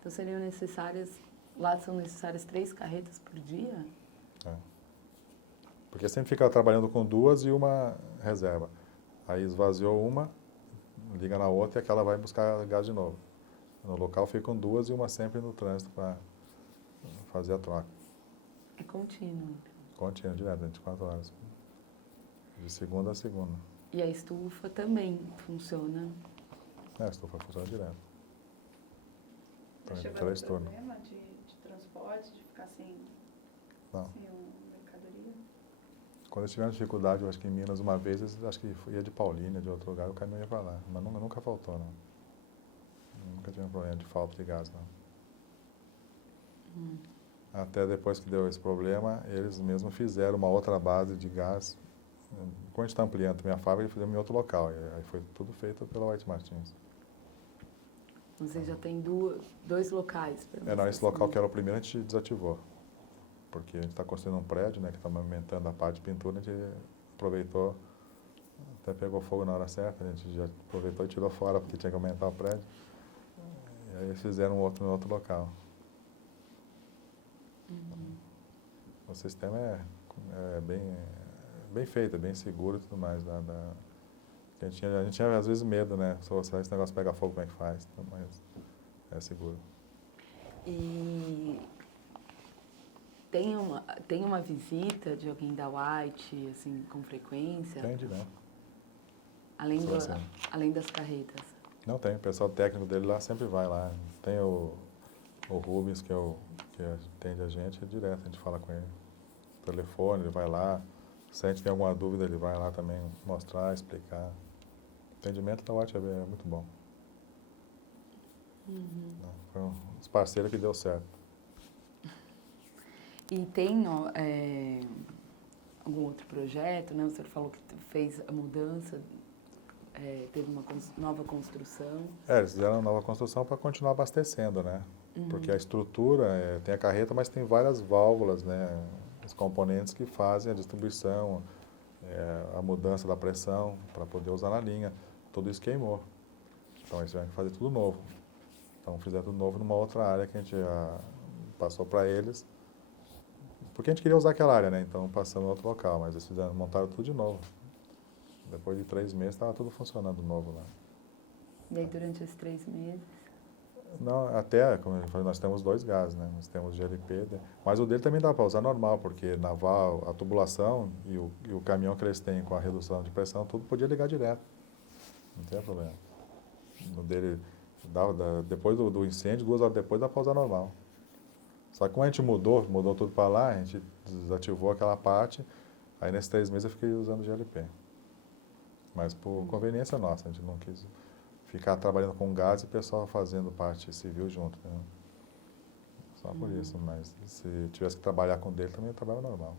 Então seriam necessárias, lá são necessárias 3 carretas por dia? É. Porque sempre fica trabalhando com 2 e uma reserva. Aí esvaziou uma, liga na outra e aquela vai buscar gás de novo. No local ficam 2 e uma sempre no trânsito para fazer a troca. É contínuo. Contínuo, direto, 24 horas. De segunda a segunda. E a estufa também funciona? A estufa funciona direto. Então, Chegou 3 a ter turnos. problema de transporte, de ficar sem mercadoria? Quando eles tiveram dificuldade, eu acho que em Minas uma vez, eles, acho que ia de Paulínia, de outro lugar, o caminhão ia para lá. Mas nunca faltou, não. Nunca tive um problema de falta de gás, não. Até depois que deu esse problema, eles mesmos fizeram uma outra base de gás. Quando a gente está ampliando a minha fábrica, eles fizeram em outro local. E aí foi tudo feito pela White Martins. Você já tem 2 locais para Não, esse local que era o primeiro a gente desativou. Porque a gente está construindo um prédio, né, que está aumentando a parte de pintura, a gente aproveitou, até pegou fogo na hora certa, a gente já aproveitou e tirou fora porque tinha que aumentar o prédio. E aí eles fizeram outro em outro local. O sistema é bem feito, é bem seguro e tudo mais. A gente tinha às vezes medo, né? Se esse negócio pega fogo, como é que faz? Então, mas é seguro. E tem uma visita de alguém da White, assim, com frequência? Tem direto. Além das carretas? Não tem, o pessoal técnico dele lá sempre vai lá. Tem o Rubens, que atende a gente, é direto, a gente fala com ele. Telefone, ele vai lá. Se a gente tem alguma dúvida, ele vai lá também mostrar, explicar. O atendimento da White é muito bom. Foi um dos parceiros que deu certo. E tem algum outro projeto, né? O senhor falou que fez a mudança, teve uma nova construção. Eles fizeram uma nova construção para continuar abastecendo, né? Porque a estrutura tem a carreta, mas tem várias válvulas, né? Os componentes que fazem a distribuição, a mudança da pressão para poder usar na linha. Tudo isso queimou. Então eles tiveram que fazer tudo novo. Então fizeram tudo novo numa outra área que a gente passou para eles. Porque a gente queria usar aquela área, né? Então passamos em outro local, mas eles montaram tudo de novo. Depois de 3 meses estava tudo funcionando novo lá. E aí durante esses 3 meses? Não, até, como eu falei, nós temos 2 gases, né? Nós temos GLP, mas o dele também dá para usar normal, porque naval, a tubulação e o caminhão que eles têm com a redução de pressão, tudo podia ligar direto. Não tem problema. No dele, depois do incêndio, 2 horas depois, dá para usar normal. Só que como a gente mudou tudo para lá, a gente desativou aquela parte, aí nesses 3 meses eu fiquei usando GLP. Mas por conveniência nossa, a gente não quis ficar trabalhando com gás e o pessoal fazendo parte civil junto, né? Só por isso, mas se tivesse que trabalhar com o dele, também eu trabalho normal.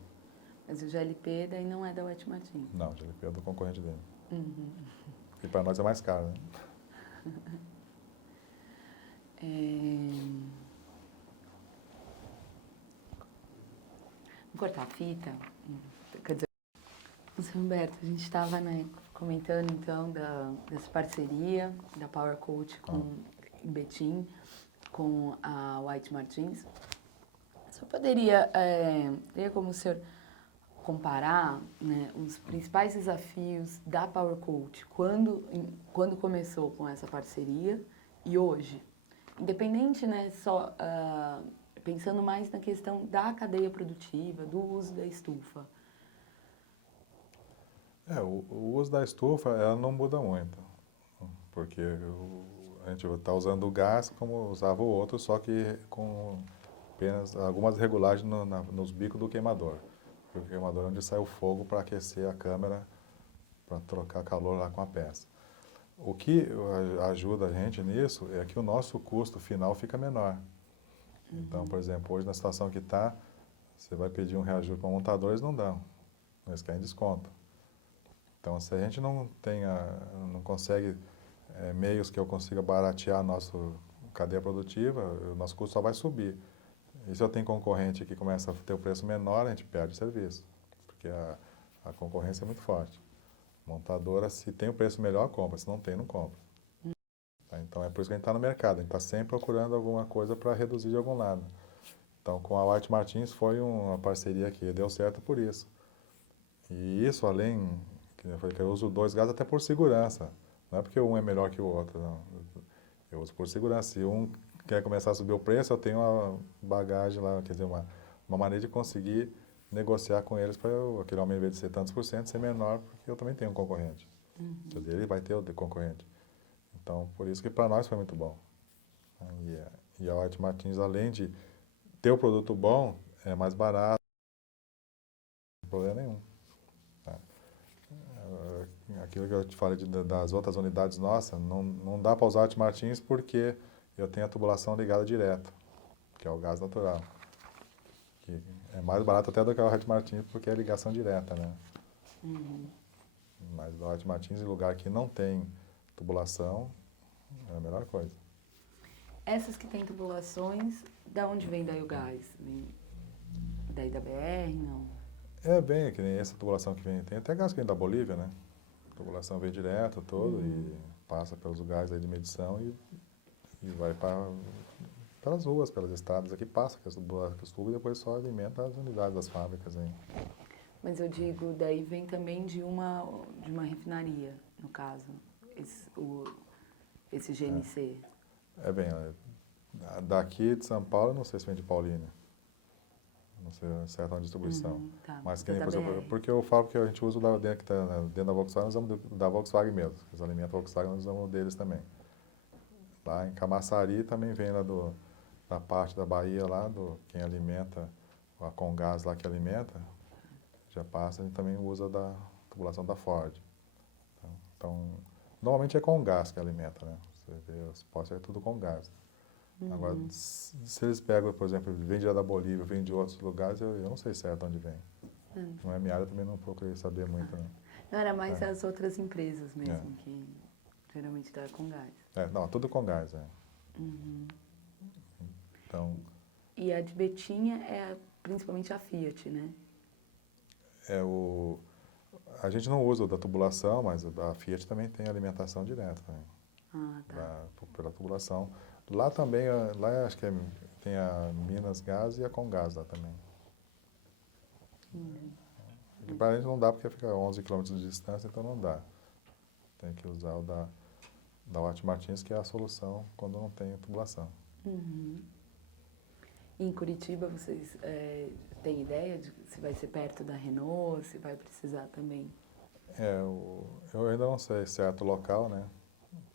Mas o GLP daí não é da White Martins? Não, o GLP é do concorrente dele. E para nós é mais caro, né? Vou cortar a fita. Quer dizer, Sr. Humberto, a gente estava, né, comentando então dessa parceria da Power Coach em Betim com a White Martins. O senhor poderia, teria como o senhor comparar, né, os principais desafios da Power Coach quando começou com essa parceria e hoje? Independente, né, só pensando mais na questão da cadeia produtiva, do uso da estufa. O uso da estufa, ela não muda muito, porque a gente está usando o gás como usava o outro, só que com apenas algumas regulagens nos bicos do queimador. Porque o queimador é onde sai o fogo para aquecer a câmera, para trocar calor lá com a peça. O que ajuda a gente nisso é que o nosso custo final fica menor. Então, por exemplo, hoje na situação que está, você vai pedir um reajuste para o montador, eles não dão. Eles querem desconto. Então, se a gente não consegue meios que eu consiga baratear a nossa cadeia produtiva, o nosso custo só vai subir. E se eu tenho concorrente que começa a ter o preço menor, a gente perde o serviço, porque a concorrência é muito forte. Montadora, se tem o preço melhor, compra, se não tem, não compra. Tá? Então, é por isso que a gente está no mercado, a gente está sempre procurando alguma coisa para reduzir de algum lado. Então, com a White Martins foi uma parceria que deu certo por isso. E isso, além, que eu falei que eu uso dois gases até por segurança. Não é porque um é melhor que o outro, não. Eu uso por segurança. Se um quer começar a subir o preço, eu tenho uma bagagem lá, quer dizer, uma maneira de conseguir negociar com eles para aquele aumento, em vez de ser tantos por cento, ser menor, porque eu também tenho um concorrente. Quer dizer, ele vai ter o concorrente. Então, por isso que para nós foi muito bom. E a White Martins, além de ter o produto bom, é mais barato, não tem problema nenhum. Tá? Aquilo que eu te falei das outras unidades nossas, não dá para usar a White Martins porque eu tenho a tubulação ligada direto, que é o gás natural. Que é mais barato até do que a White Martins porque é ligação direta, né? Mas a White Martins, em lugar que não tem tubulação, é a melhor coisa. Essas que têm tubulações, da onde vem daí o gás? Vem daí da BR, não? É bem, que nem essa tubulação que vem, tem até gás que vem da Bolívia, né? A tubulação vem direto todo e passa pelos lugares aí de medição e vai pelas ruas, pelas estradas aqui, passa com os tubos e depois só alimenta as unidades das fábricas aí. Mas eu digo, daí vem também de uma refinaria, no caso, esse GNC. É bem, daqui de São Paulo, não sei se vem de Paulínia. Não sei certo a distribuição. Tá. Mas que nem, Da por exemplo, BR. porque eu falo que a gente usa o dentro, que está dentro da Volkswagen, nós usamos da Volkswagen mesmo. Os alimentos Volkswagen nós usamos deles também. Lá em Camaçari também vem lá da parte da Bahia lá, quem alimenta, a Comgás lá que alimenta, já passa, a gente também usa da tubulação da Ford. Então, normalmente é com gás que alimenta, né? Você vê, os postos é tudo com gás. Agora, se eles pegam, por exemplo, vem direto da Bolívia, vem de outros lugares, eu não sei certo onde vem. Não é minha área, também não procurei saber muito, não. Não, era mais as outras empresas mesmo, que geralmente dá com gás. Não, tudo com gás, Então, E a de Betinha é principalmente a Fiat, né? a gente não usa o da tubulação, mas a Fiat também tem alimentação direta, né? Ah, tá. Pela tubulação. Lá também, lá acho que tem a Minas Gás e a Comgás lá também. E para a gente não dá porque fica a 11 quilômetros de distância, então não dá. Tem que usar o da White Martins, que é a solução quando não tem tubulação. E em Curitiba, vocês têm ideia de se vai ser perto da Renault, se vai precisar também? Eu ainda não sei certo o local, né?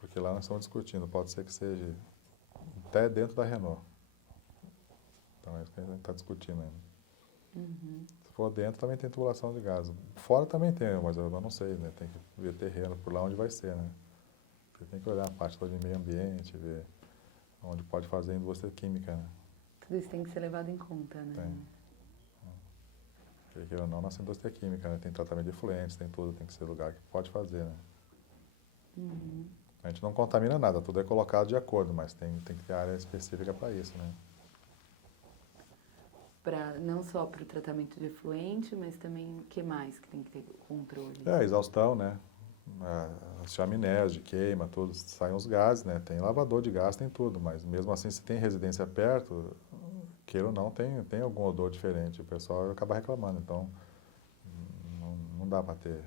Porque lá nós estamos discutindo, pode ser que seja até dentro da Renault. Então é isso que a gente está discutindo ainda. Se for dentro, também tem tubulação de gás. Fora também tem, mas eu não sei, né? Tem que ver terreno por lá onde vai ser, né? Você tem que olhar a parte toda de meio ambiente, ver onde pode fazer indústria química, né? Tudo isso tem que ser levado em conta, né? Tem. Porque, ou não, nossa indústria química, né? Tem tratamento de efluentes, tem tudo, tem que ser lugar que pode fazer, né? A gente não contamina nada, tudo é colocado de acordo, mas tem que ter área específica para isso, né? Não só para o tratamento de efluente, mas também o que mais que tem que ter controle? Exaustão, né? As chaminés de queima, tudo, saem os gases, né? Tem lavador de gás, tem tudo, mas mesmo assim, se tem residência perto, queira ou não, tem algum odor diferente, o pessoal acaba reclamando, então não dá para ter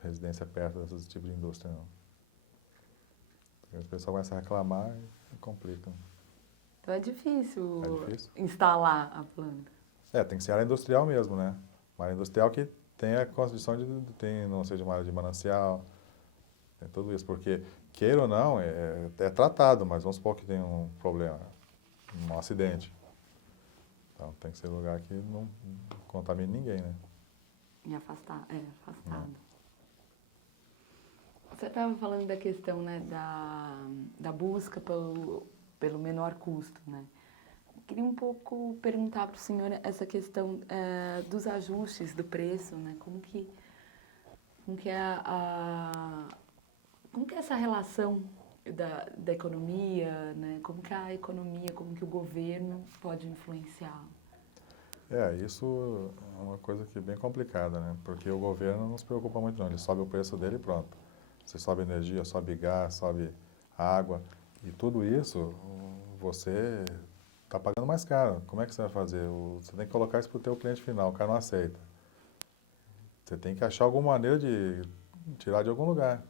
residência perto desse tipo de indústria, não. O pessoal começa a reclamar e complica. Então é difícil, difícil instalar a planta. Tem que ser área industrial mesmo, né? Uma área industrial que tenha a condição não seja uma área de manancial, tem tudo isso, porque, queira ou não, é tratado, mas vamos supor que tem um problema, um acidente. Então tem que ser um lugar que não contamine ninguém, né? E afastado. Você estava falando da questão, né, da busca pelo menor custo, né? Queria um pouco perguntar para o senhor essa questão dos ajustes do preço, né? Como que é como que é essa relação da economia, né? Como que a economia, como que o governo pode influenciar? Isso é uma coisa que é bem complicada, né? Porque o governo não se preocupa muito não, ele sobe o preço dele e pronto. Você sobe energia, sobe gás, sobe água, e tudo isso você está pagando mais caro. Como é que você vai fazer? Você tem que colocar isso para o teu cliente final, o cara não aceita. Você tem que achar alguma maneira de tirar de algum lugar.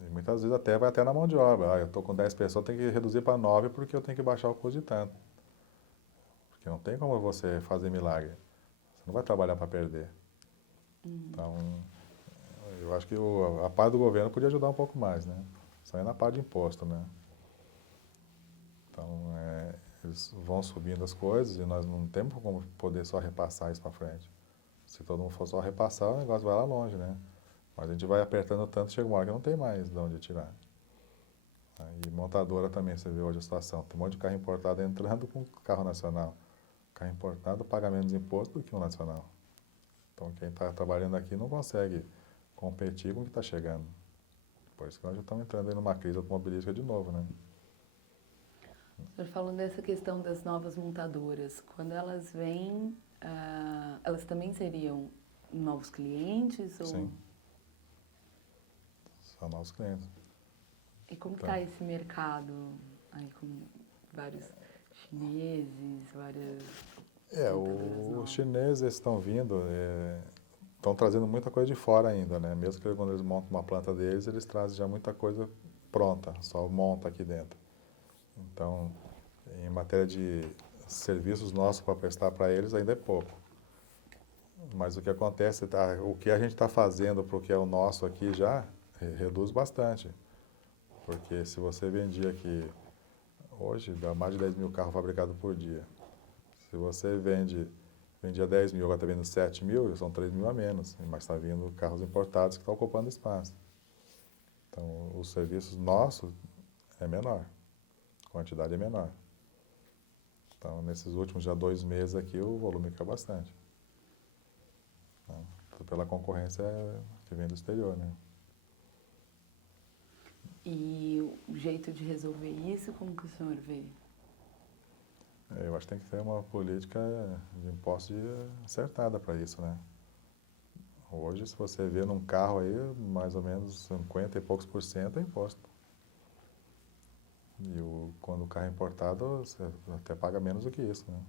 E muitas vezes até vai até na mão de obra. Eu estou com 10 pessoas, tenho que reduzir para 9 porque eu tenho que baixar o custo de tanto. Porque não tem como você fazer milagre. Você não vai trabalhar para perder. Então, eu acho que a parte do governo podia ajudar um pouco mais, né? Só é na parte de imposto, né? Então, eles vão subindo as coisas e nós não temos como poder só repassar isso para frente. Se todo mundo for só repassar, o negócio vai lá longe, né? Mas a gente vai apertando tanto, chega uma hora que não tem mais de onde tirar. E montadora também, você vê hoje a situação. Tem um monte de carro importado entrando com carro nacional. Carro importado paga menos imposto do que o nacional. Então, quem está trabalhando aqui não consegue competir com o que está chegando. Por isso que nós já estamos entrando aí numa crise automobilística de novo, né? O senhor falando dessa questão das novas montadoras, quando elas vêm, elas também seriam novos clientes? Ou... Sim. São novos clientes. E como Tá. está esse mercado aí com vários chineses, várias montadoras Os novas? chineses estão vindo, estão trazendo muita coisa de fora ainda, né? Mesmo que quando eles montam uma planta deles, eles trazem já muita coisa pronta, só monta aqui dentro. Então, em matéria de serviços nossos para prestar para eles, ainda é pouco. Mas o que acontece, o que a gente está fazendo para o que é o nosso aqui já reduz bastante. Porque se você vendia aqui, hoje, dá mais de 10 mil carros fabricados por dia. Se você vendia 10 mil, agora está vendendo 7 mil, são 3 mil a menos. Mas está vindo carros importados que estão ocupando espaço. Então, os serviços nossos é menor, a quantidade é menor. Então, nesses últimos já 2 meses aqui, o volume caiu bastante. Pela concorrência que vem do exterior, né? E o jeito de resolver isso, como que o senhor vê? Eu acho que tem que ter uma política de impostos acertada para isso, né? Hoje, se você vê num carro aí, mais ou menos 50 e poucos por cento é imposto. E quando o carro é importado, você até paga menos do que isso, né?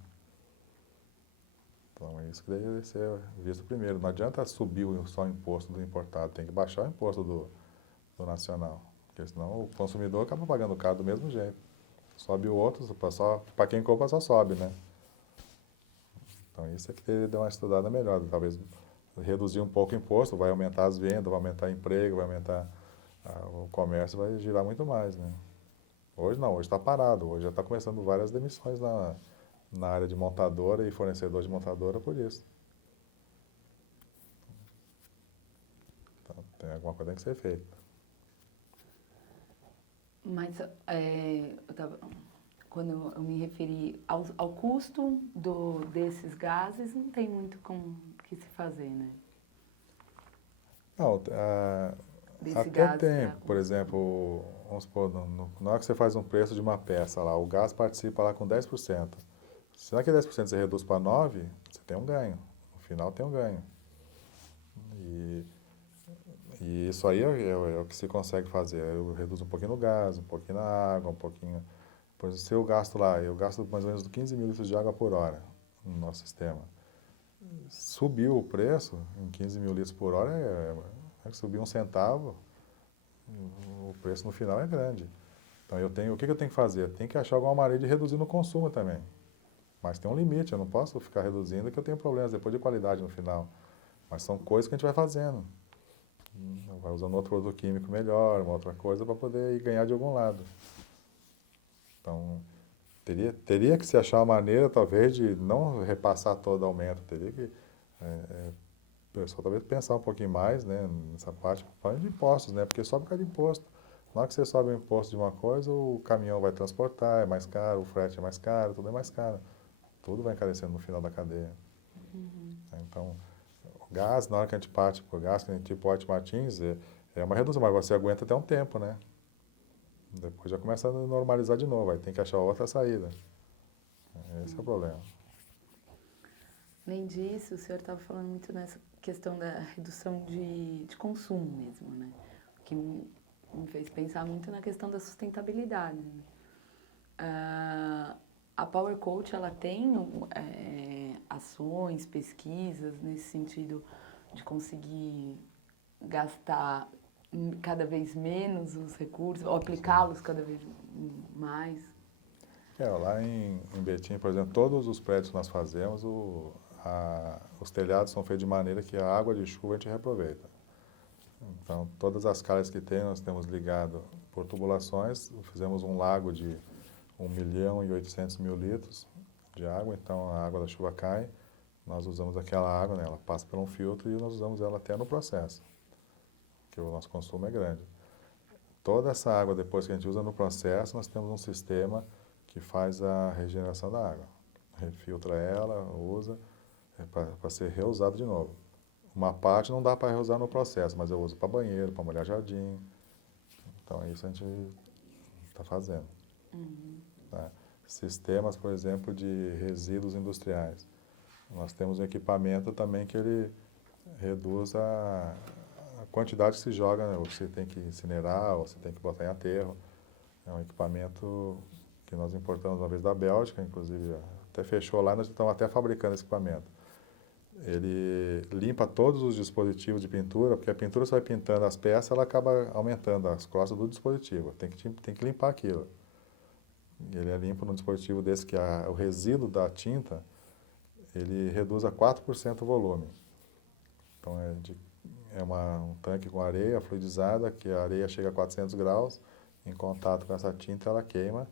Então, é isso que deve ser visto primeiro. Não adianta subir só o imposto do importado, tem que baixar o imposto do nacional. Porque senão o consumidor acaba pagando caro do mesmo jeito. Sobe o outro, para quem compra só sobe, né? Então, isso é que tem que dar uma estudada melhor. Talvez reduzir um pouco o imposto, vai aumentar as vendas, vai aumentar o emprego, vai aumentar o comércio, vai girar muito mais, né? Hoje não, hoje está parado. Hoje já está começando várias demissões na área de montadora e fornecedor de montadora por isso. Então, tem alguma coisa que tem que ser feita. Mas quando eu me referi ao custo desses gases, não tem muito como que se fazer, né? Não, Desse até gás tem, pra- por exemplo, vamos supor, na hora que você faz um preço de uma peça lá, o gás participa lá com 10%. Se naquele 10% você reduz para 9%, você tem um ganho. No final tem um ganho. E isso aí é o que se consegue fazer. Eu reduzo um pouquinho no gás, um pouquinho na água, um pouquinho... Por exemplo, se eu gasto mais ou menos 15 mil litros de água por hora no nosso sistema. Subiu o preço em 15 mil litros por hora, subir 1 centavo, o preço no final é grande. Então, o que eu tenho que fazer? Eu tenho que achar alguma maneira de reduzir no consumo também. Mas tem um limite, eu não posso ficar reduzindo que eu tenho problemas depois de qualidade no final. Mas são coisas que a gente vai fazendo. Vai usando outro produto químico melhor, uma outra coisa para poder ir ganhar de algum lado. Então, teria que se achar uma maneira, talvez, de não repassar todo o aumento. Teria que pessoal talvez pensar um pouquinho mais, né, nessa parte, falando de impostos, né, porque sobe por causa de imposto. Na hora que você sobe o imposto de uma coisa, o caminhão vai transportar, é mais caro, o frete é mais caro, tudo é mais caro. Tudo vai encarecendo no final da cadeia. Então, o gás, na hora que a gente parte por gás, que a gente tipo White Martins, é uma redução, mas você aguenta até um tempo, né? Depois já começa a normalizar de novo, aí tem que achar outra saída. Esse é o problema. Além disso, o senhor estava falando muito nessa questão da redução de consumo mesmo, né? O que me fez pensar muito na questão da sustentabilidade, né? A Power Coach, ela tem ações, pesquisas nesse sentido de conseguir gastar cada vez menos os recursos, ou aplicá-los cada vez mais? Lá em Betim, por exemplo, todos os prédios que nós fazemos, os telhados são feitos de maneira que a água de chuva a gente reaproveita. Então, todas as calhas que tem, nós temos ligado por tubulações, fizemos um lago de 1.800.000 litros de água, então a água da chuva cai, nós usamos aquela água, né, ela passa por um filtro e nós usamos ela até no processo, que o nosso consumo é grande. Toda essa água, depois que a gente usa no processo, nós temos um sistema que faz a regeneração da água. Refiltra ela, usa, para ser reusado de novo. Uma parte não dá para reusar no processo, mas eu uso para banheiro, para molhar jardim. Então, isso a gente está fazendo. Tá? Sistemas, por exemplo, de resíduos industriais. Nós temos um equipamento também que ele reduz a quantidade que se joga, né? Ou você tem que incinerar, ou você tem que botar em aterro. É um equipamento que nós importamos uma vez da Bélgica, inclusive até fechou lá, nós estamos até fabricando esse equipamento. Ele limpa todos os dispositivos de pintura, porque a pintura você vai pintando as peças, ela acaba aumentando as costas do dispositivo. Tem que limpar aquilo. Ele é limpo num dispositivo desse que o resíduo da tinta, ele reduz a 4% o volume. Então um tanque com areia fluidizada, que a areia chega a 400 graus, em contato com essa tinta ela queima.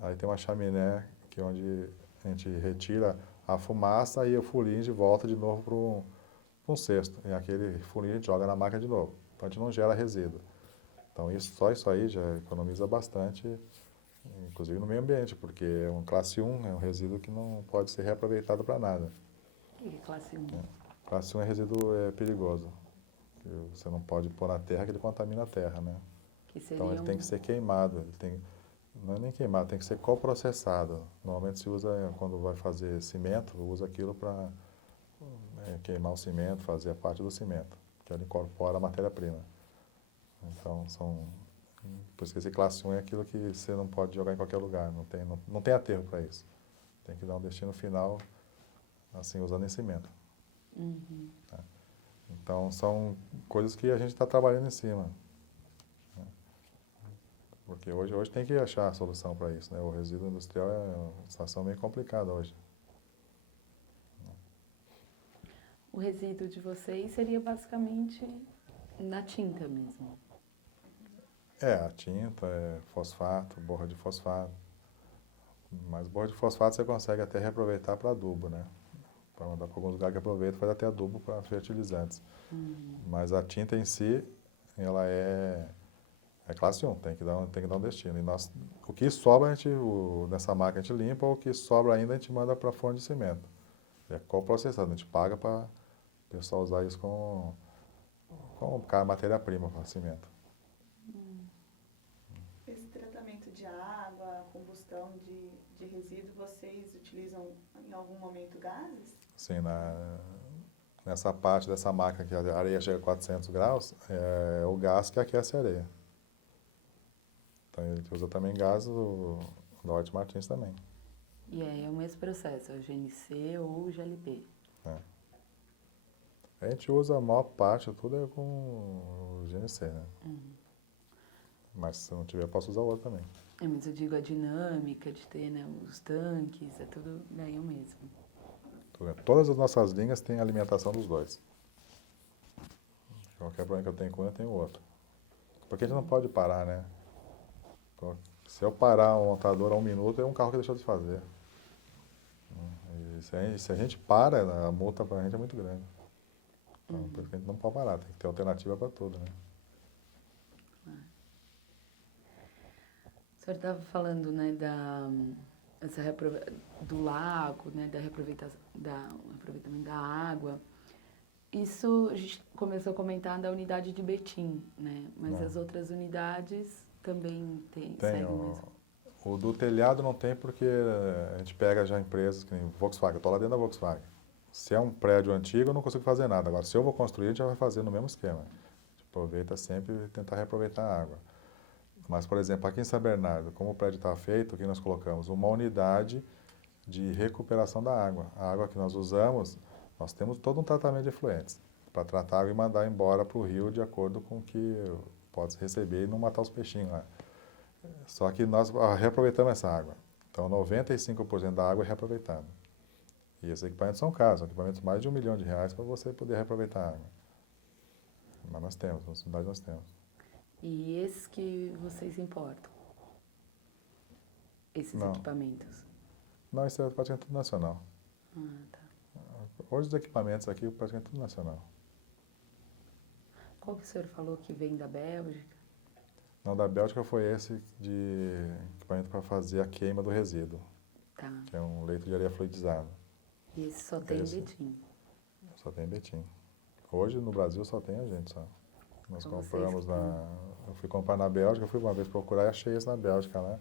Aí tem uma chaminé que é onde a gente retira a fumaça e o fulinho a gente volta de novo para um cesto. E aquele fulinho a gente joga na máquina de novo. Então a gente não gera resíduo. Então só isso aí já economiza bastante, inclusive no meio ambiente, porque é um classe 1, é um resíduo que não pode ser reaproveitado para nada. O que é classe 1? Classe 1 é resíduo perigoso. Que você não pode pôr na terra, que ele contamina a terra, né? Então ele tem que ser queimado. Não é nem queimado, tem que ser coprocessado. Normalmente se usa, quando vai fazer cimento, usa aquilo para queimar o cimento, fazer a parte do cimento, que ela incorpora a matéria-prima. Então, por isso que esse classe 1 é aquilo que você não pode jogar em qualquer lugar, não tem aterro para isso. Tem que dar um destino final, assim, usando em cimento. Tá? Então, são coisas que a gente está trabalhando em cima. Porque hoje tem que achar a solução para isso, né? O resíduo industrial é uma situação meio complicada hoje. O resíduo de vocês seria basicamente na tinta mesmo? A tinta, fosfato, borra de fosfato. Mas borra de fosfato você consegue até reaproveitar para adubo, né? Para mandar para alguns lugares que aproveita, faz até adubo para fertilizantes. Mas a tinta em si, ela é classe 1, tem que dar um destino. E o que sobra, nessa máquina a gente limpa, o que sobra ainda a gente manda para a forno de cimento. É coprocessado, a gente paga para o pessoal usar isso como matéria-prima para cimento. Esse tratamento de água, combustão de resíduo, vocês utilizam em algum momento gases? Sim, nessa parte dessa máquina que a areia chega a 400 graus, é o gás que aquece a areia. Então, ele usa também gás da White Martins também. E é o mesmo processo, é o GNC ou o GLP? A gente usa a maior parte, tudo é com o GNC, né? Mas se não tiver, eu posso usar o outro também. Mas eu digo a dinâmica de ter, né, os tanques, é tudo daí o mesmo. Todas as nossas linhas têm alimentação dos dois. Qualquer problema que eu tenho com um, eu tenho o outro. Porque a gente não pode parar, né? Se eu parar um montador a 1 minuto, é um carro que deixou de fazer. E se a gente para, a multa para a gente é muito grande. Então, por isso que a gente não pode parar, tem que ter alternativa para tudo, né? O senhor estava falando, né, do lago, né, aproveitamento da água. Isso a gente começou a comentar da unidade de Betim, né? Mas as outras unidades também seguem mesmo. O do telhado não tem porque a gente pega já empresas que nem Volkswagen, eu estou lá dentro da Volkswagen. Se é um prédio antigo, eu não consigo fazer nada. Agora, se eu vou construir, a gente já vai fazer no mesmo esquema. A gente aproveita sempre e tentar reaproveitar a água. Mas, por exemplo, aqui em São Bernardo, como o prédio está feito, o que nós colocamos? Uma unidade de recuperação da água. A água que nós usamos, nós temos todo um tratamento de efluentes para tratar a água e mandar embora para o rio de acordo com o que pode receber e não matar os peixinhos lá. Só que nós reaproveitamos essa água. Então, 95% da água é reaproveitada. E esses equipamentos são caros, são equipamentos de mais de R$ 1 milhão para você poder reaproveitar a água. Mas nós temos, na cidade nós temos. E esses que vocês importam? Esses equipamentos? Não, isso é praticamente tudo nacional. Tá. Hoje os equipamentos aqui é praticamente tudo nacional. Qual que o senhor falou que vem da Bélgica? Não, da Bélgica foi esse de equipamento para fazer a queima do resíduo. Tá. Que é um leito de areia fluidizado. E esse só tem em Betim? Só tem em Betim. Hoje no Brasil só tem a gente, só. Nós Então compramos eu fui comprar na Bélgica, fui uma vez procurar e achei esse na Bélgica, né?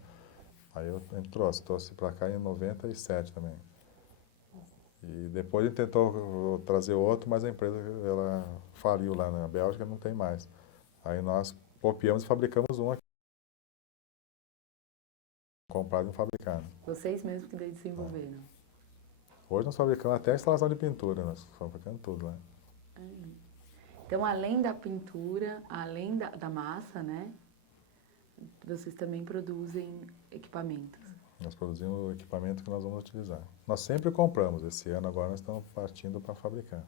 Aí a gente trouxe para cá em 97 também. E depois a gente tentou trazer outro, mas a empresa ela faliu lá na Bélgica, não tem mais. Aí nós copiamos e fabricamos um aqui. Comprado e fabricado. Vocês mesmos que desenvolveram? Hoje nós fabricamos até a instalação de pintura, nós fabricamos tudo lá. Então, além da pintura, além da massa, né? Vocês também produzem equipamentos? Nós produzimos o equipamento que nós vamos utilizar. Nós sempre compramos. Esse ano agora nós estamos partindo para fabricar.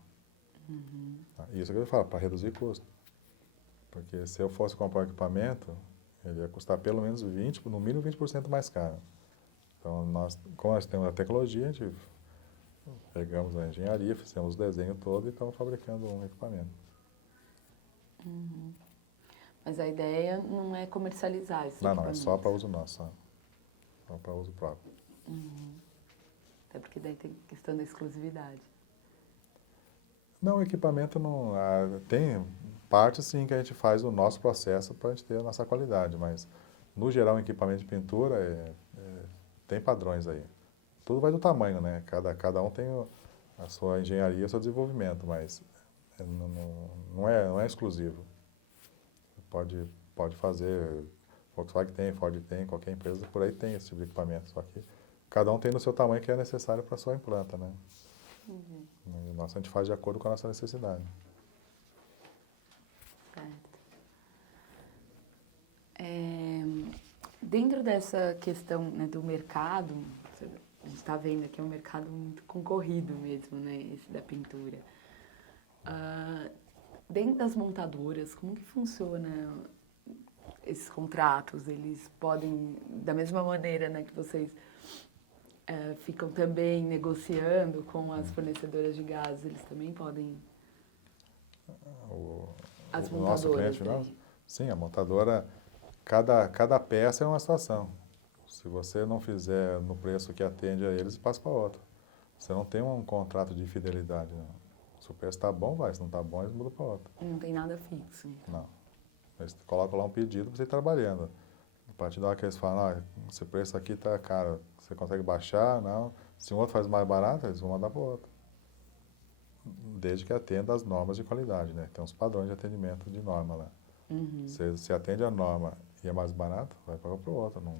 Isso que eu falo, para reduzir custo. Porque se eu fosse comprar um equipamento, ele ia custar pelo menos no mínimo 20% mais caro. Então, como nós temos a tecnologia, a gente pegamos a engenharia, fizemos o desenho todo e estamos fabricando um equipamento. Mas a ideia não é comercializar esse Não, é só para uso nosso, só para uso próprio. Até porque daí tem questão da exclusividade. Não, o equipamento não... tem parte, sim, que a gente faz o nosso processo para a gente ter a nossa qualidade, mas, no geral, o equipamento de pintura tem padrões aí. Tudo vai do tamanho, né? Cada um tem a sua engenharia, o seu desenvolvimento, mas não é exclusivo. Pode fazer, Volkswagen tem, Ford tem, qualquer empresa por aí tem esse tipo de equipamento, só que cada um tem no seu tamanho que é necessário para a sua implanta, né? E nossa, a gente faz de acordo com a nossa necessidade. Certo. Dentro dessa questão, né, do mercado, a gente está vendo que é um mercado muito concorrido mesmo, né, esse da pintura. Dentro das montadoras, como que funciona esses contratos? Eles podem, da mesma maneira, né, que vocês ficam também negociando com as fornecedoras de gás, eles também podem... As O nosso montadoras cliente final? daí. Sim, a montadora, cada peça é uma situação. Se você não fizer no preço que atende a eles, passa para outro. Você não tem um contrato de fidelidade, não. Se o preço está bom, vai. Se não está bom, eles mudam para outro. Não tem nada fixo. Então. Não. Eles colocam lá um pedido para você ir trabalhando. A partir da hora que eles falam, esse preço aqui está caro, você consegue baixar? Não. Se um outro faz mais barato, eles vão mandar para o outro. Desde que atenda às normas de qualidade, né? Tem uns padrões de atendimento de norma lá. Se atende a norma e é mais barato, vai para o outro. Não.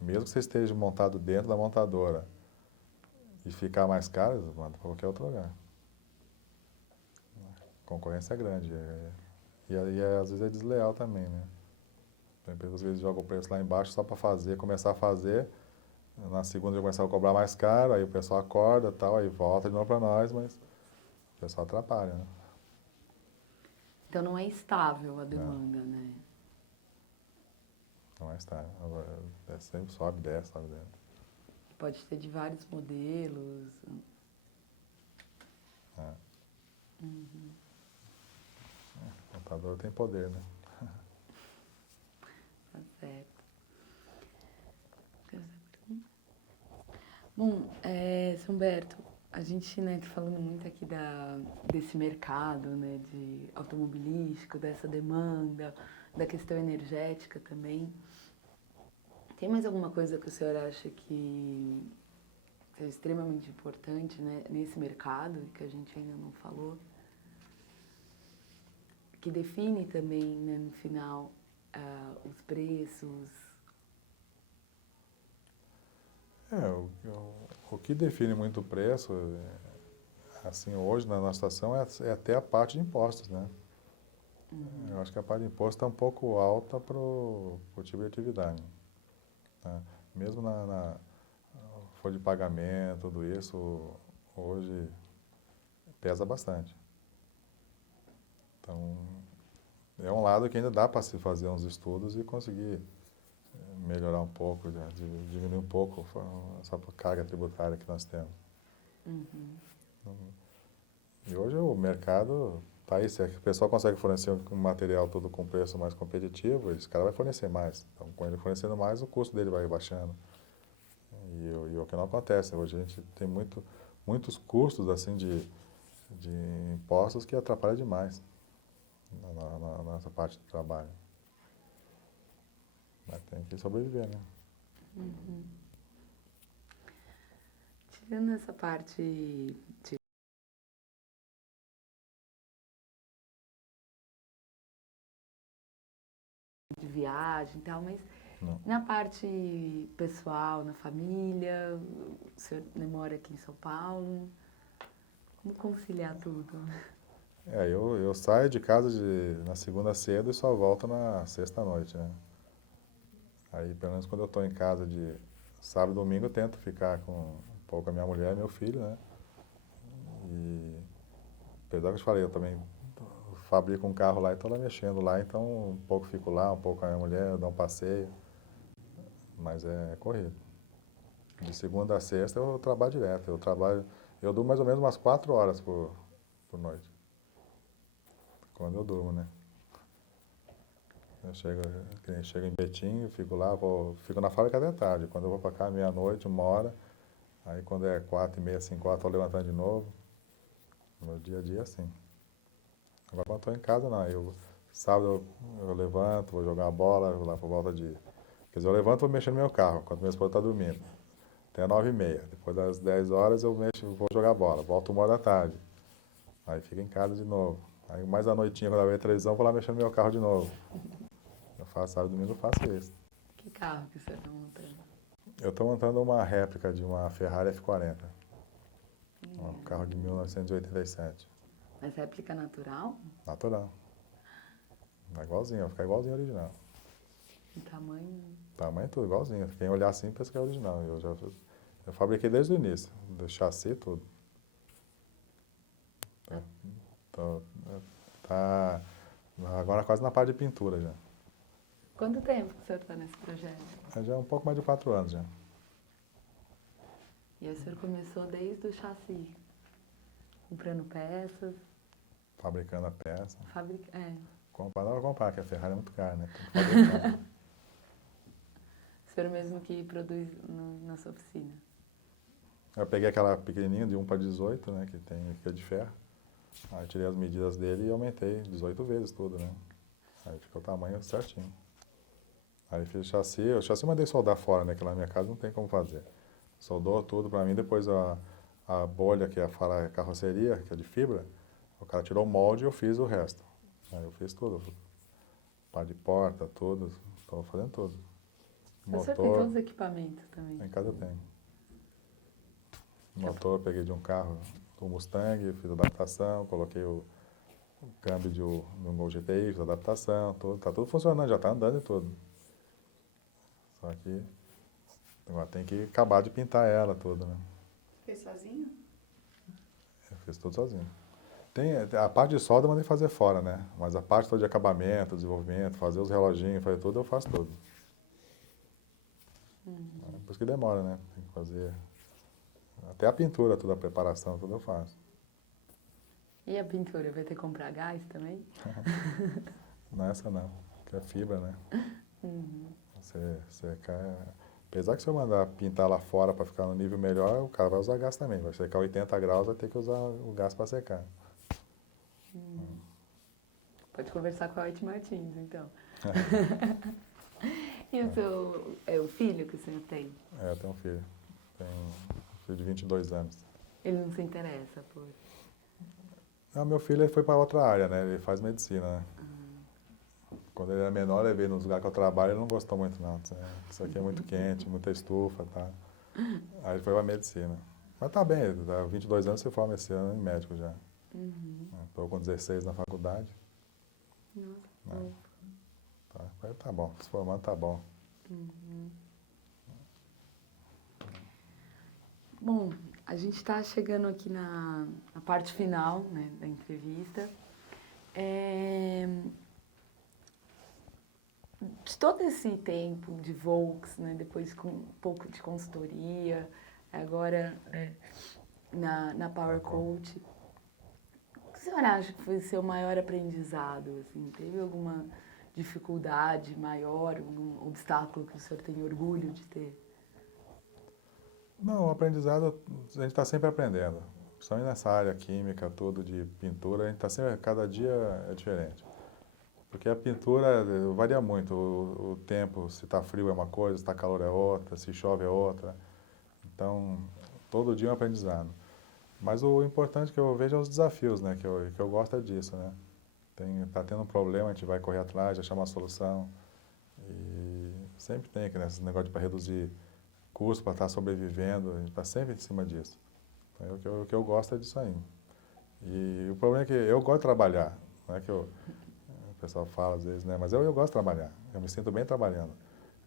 Mesmo que você esteja montado dentro da montadora e ficar mais caro, eles mandam para qualquer outro lugar. A concorrência é grande. E às vezes é desleal também, né? A empresa às vezes joga o preço lá embaixo só para começar a fazer. Na segunda já começar a cobrar mais caro, aí o pessoal acorda e tal, aí volta de novo para nós, mas o pessoal atrapalha, né? Então não é estável a demanda, né? Não é estável. Sempre sobe, desce, sobe, desce. Pode ter de vários modelos. O contador tem poder, né? Tá certo. Bom, São Humberto, a gente, né, tá falando muito aqui desse mercado, né, de automobilístico, dessa demanda, da questão energética também. Tem mais alguma coisa que o senhor acha que é extremamente importante, né, nesse mercado, que a gente ainda não falou? Que define também, né, no final, os preços? O que define muito o preço, assim, hoje na nossa situação, é até a parte de impostos, né? Eu acho que a parte de imposto está um pouco alta para o tipo de atividade, né? Mesmo folha de pagamento, tudo isso, hoje pesa bastante. Então, é um lado que ainda dá para se fazer uns estudos e conseguir melhorar um pouco, diminuir um pouco essa carga tributária que nós temos. E hoje o mercado está aí, se o pessoal consegue fornecer um material todo com preço mais competitivo, esse cara vai fornecer mais. Então, com ele fornecendo mais, o custo dele vai baixando. E o que não acontece, hoje a gente tem muitos custos assim de impostos que atrapalham demais na nossa parte do trabalho. Mas tem que sobreviver, né? Tirando essa parte de viagem e tal, mas Não. na parte pessoal, na família, o senhor mora aqui em São Paulo, como conciliar tudo? Eu saio de casa na segunda cedo e só volto na sexta noite, né? Aí, pelo menos quando eu estou em casa de sábado e domingo, eu tento ficar um pouco com a minha mulher e meu filho, né? E, apesar que eu te falei, eu também fabrico um carro lá e estou lá mexendo lá, então um pouco fico lá, um pouco com a minha mulher, eu dou um passeio, mas é corrido. De segunda a sexta eu trabalho direto, eu durmo mais ou menos umas 4 horas por noite, quando eu durmo, né? Eu chego em Betim, fico lá, fico na fábrica até tarde. Quando eu vou para cá, meia-noite, 1 hora. Aí quando é 4h30, 5 horas, estou levantando de novo. Meu dia a dia é assim. Agora quando estou em casa, não. Sábado eu levanto, vou jogar a bola, vou lá por volta de... Quer dizer, eu levanto e vou mexer no meu carro, quando minha esposa está dormindo. Até 9h30. Depois das 10 horas eu vou jogar bola. Volto 1 hora da tarde. Aí fico em casa de novo. Aí mais à noitinha, quando eu ver a televisão, vou lá mexer no meu carro de novo. Eu faço sábado e domingo, eu faço isso. Que carro que o senhor está montando? Eu estou montando uma réplica de uma Ferrari F40. Um carro de 1987. Mas réplica natural? Natural. É igualzinho, vai ficar igualzinho ao original. Em tamanho? Tamanho tudo, igualzinho. Quem olhar assim pensa que é original. Eu fabriquei desde o início, do chassi tudo. Tá agora quase na parte de pintura já. Quanto tempo que o senhor está nesse projeto? Já é um pouco mais de 4 anos já. E aí o senhor começou desde o chassi, comprando peças, Fabricando a peça. É. Dá pra comprar, que a Ferrari é muito cara, né? Tem que fabricar. O senhor mesmo que produz na sua oficina. Eu peguei aquela pequenininha de 1 para 18, né? Que é de ferro. Aí tirei as medidas dele e aumentei 18 vezes tudo, né? Aí ficou o tamanho certinho. Aí fiz o chassi eu mandei soldar fora, né? Que lá na minha casa não tem como fazer. Soldou tudo pra mim, depois a bolha, que é a carroceria, que é de fibra, o cara tirou o molde e eu fiz o resto. Aí eu fiz tudo. Par de porta, tudo. Estou fazendo tudo. O senhor tem todos os equipamentos também? Em casa eu tenho. Motor eu peguei de um carro, do Mustang, fiz adaptação, coloquei o câmbio de um Gol GTI, fiz adaptação, tudo. Tá tudo funcionando, já tá andando e tudo. Só que agora tem que acabar de pintar ela toda, né? Fez sozinho? Eu fiz tudo sozinho. A parte de solda eu mandei fazer fora, né? Mas a parte toda de acabamento, desenvolvimento, fazer os reloginhos, fazer tudo, eu faço tudo. Por isso que demora, né? Tem que fazer... Até a pintura, toda a preparação, tudo eu faço. E a pintura, vai ter que comprar gás também? Nessa não, que é fibra, né? Uhum. Você quer... Apesar que se eu mandar pintar lá fora para ficar no nível melhor, o cara vai usar gás também. Vai secar 80 graus, vai ter que usar o gás para secar. Pode conversar com a White Martins, então. E o seu... É o filho que o senhor tem? É, eu tenho um filho. Tenho um filho de 22 anos. Ele não se interessa por... Não, meu filho ele foi para outra área, né? Ele faz medicina, né? Quando ele era menor, ele veio nos lugares que eu trabalho, ele não gostou muito, não. Isso aqui é muito quente, muita estufa, tá? Aí ele foi para medicina. Mas tá bem, ele tá 22 anos, você forma esse ano em médico já. Estou com 16 na faculdade. Nossa, Né? Tá bom, se formando tá bom. Bom, a gente está chegando aqui na parte final, né, da entrevista. De todo esse tempo de Volks, né, depois com um pouco de consultoria, agora na Power Coach, o que o senhor acha que foi o seu maior aprendizado? Assim? Teve alguma dificuldade maior, algum obstáculo que o senhor tem orgulho de ter? Não, o aprendizado, a gente está sempre aprendendo. Principalmente nessa área química, tudo de pintura, a gente está sempre, cada dia é diferente. Porque a pintura varia muito, o tempo, se está frio é uma coisa, se está calor é outra, se chove é outra. Então, todo dia é um aprendizado. Mas o importante que eu vejo é os desafios, né? Que eu gosto é disso, né? Tá tendo um problema, a gente vai correr atrás, achar uma solução. E sempre tem aqui, né, esse negócio para reduzir custo, para estar sobrevivendo, a gente está sempre em cima disso. Então, o que eu gosto é disso aí. E o problema é que eu gosto de trabalhar, não é que o pessoal fala às vezes, né? Mas eu gosto de trabalhar, eu me sinto bem trabalhando.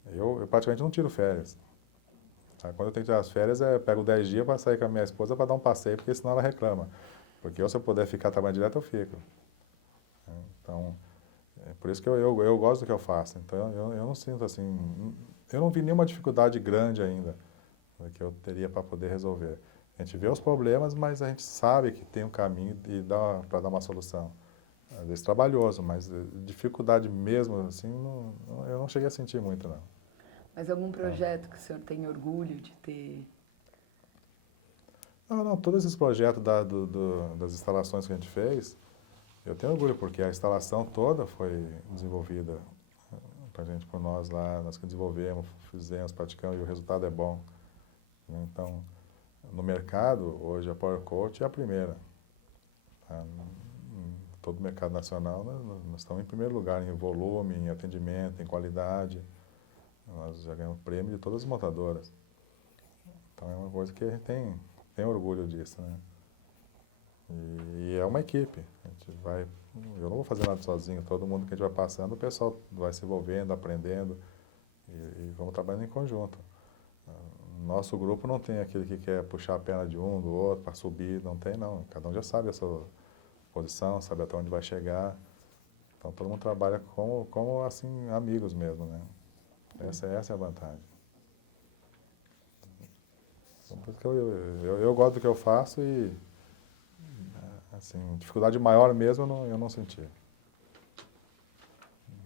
Eu praticamente não tiro férias. Tá? Quando eu tenho que tirar as férias, eu pego 10 dias para sair com a minha esposa para dar um passeio, porque senão ela reclama. Porque eu, se eu puder ficar trabalhando direto, eu fico. Então, é por isso que eu gosto do que eu faço. Então, eu não sinto assim... Eu não vi nenhuma dificuldade grande ainda, né, que eu teria para poder resolver. A gente vê os problemas, mas a gente sabe que tem um caminho para dar uma solução. Às vezes trabalhoso, mas dificuldade mesmo, assim, eu não cheguei a sentir muito, não. Mas algum projeto que o senhor tem orgulho de ter? Não, todos esses projetos das instalações que a gente fez, eu tenho orgulho, porque a instalação toda foi desenvolvida pra gente, por nós lá, nós que desenvolvemos, fizemos, praticamos, e o resultado é bom. Então, no mercado, hoje a Power Coach é a primeira. Tá? Em todo o mercado nacional, nós estamos em primeiro lugar em volume, em atendimento, em qualidade. Nós já ganhamos prêmio de todas as montadoras. Então, é uma coisa que a gente tem orgulho disso, né? E é uma equipe. A gente eu não vou fazer nada sozinho. Todo mundo que a gente vai passando, o pessoal vai se envolvendo, aprendendo e vamos trabalhando em conjunto. Nosso grupo não tem aquele que quer puxar a perna de um, do outro, para subir. Não tem, não. Cada um já sabe a sua posição, sabe até onde vai chegar. Então, todo mundo trabalha como assim, amigos mesmo, né? Essa é a vantagem. Então, por isso que eu gosto do que eu faço e, assim, dificuldade maior mesmo eu não senti.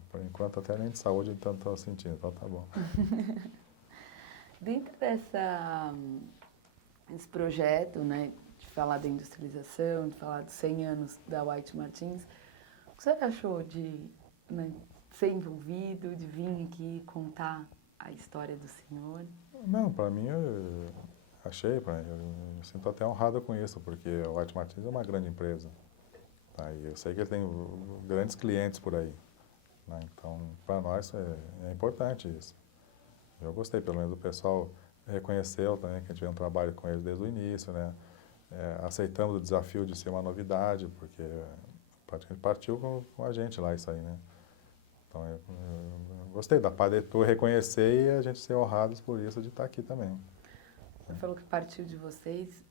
Por enquanto, até nem de saúde então estou sentindo, então tá bom. Dentro desse projeto, né, de falar da industrialização, de falar dos 100 anos da White Martins, o que você achou de, né, ser envolvido, de vir aqui contar a história do senhor? Não, para mim, eu me sinto até honrado com isso, porque a White Martins é uma grande empresa. Tá? E eu sei que ele tem grandes clientes por aí. Né? Então, para nós é importante isso. Eu gostei, pelo menos o pessoal reconheceu também que a gente vem um trabalho com eles desde o início, né? Aceitamos o desafio de ser uma novidade, porque praticamente partiu com a gente lá isso aí, né? Então, eu gostei da Padetu reconhecer e a gente ser honrados por isso de estar aqui também. Você falou que partiu de vocês,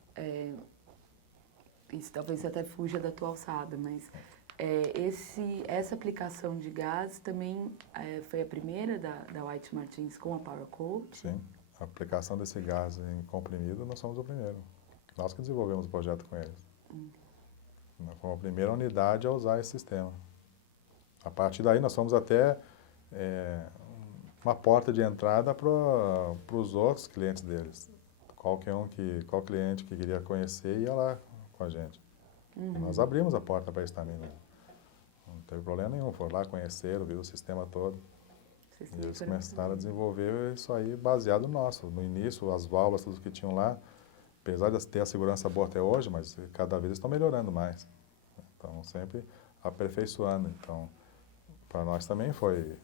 isso talvez até fuja da tua alçada, mas essa aplicação de gás também foi a primeira da White Martins com a Power Coach? Sim, a aplicação desse gás em comprimido, nós somos o primeiro. Nós que desenvolvemos o projeto com eles. Nós fomos a primeira unidade a usar esse sistema. A partir daí, nós fomos até uma porta de entrada para os outros clientes deles. Qual cliente que queria conhecer ia lá com a gente. E nós abrimos a porta para eles também, né? Não teve problema nenhum, foram lá, conheceram, viram o sistema todo. E eles começaram a desenvolver isso aí baseado no nosso. No início, as válvulas, tudo que tinham lá, apesar de ter a segurança boa até hoje, mas cada vez estão melhorando mais. Então, sempre aperfeiçoando. Então, para nós também foi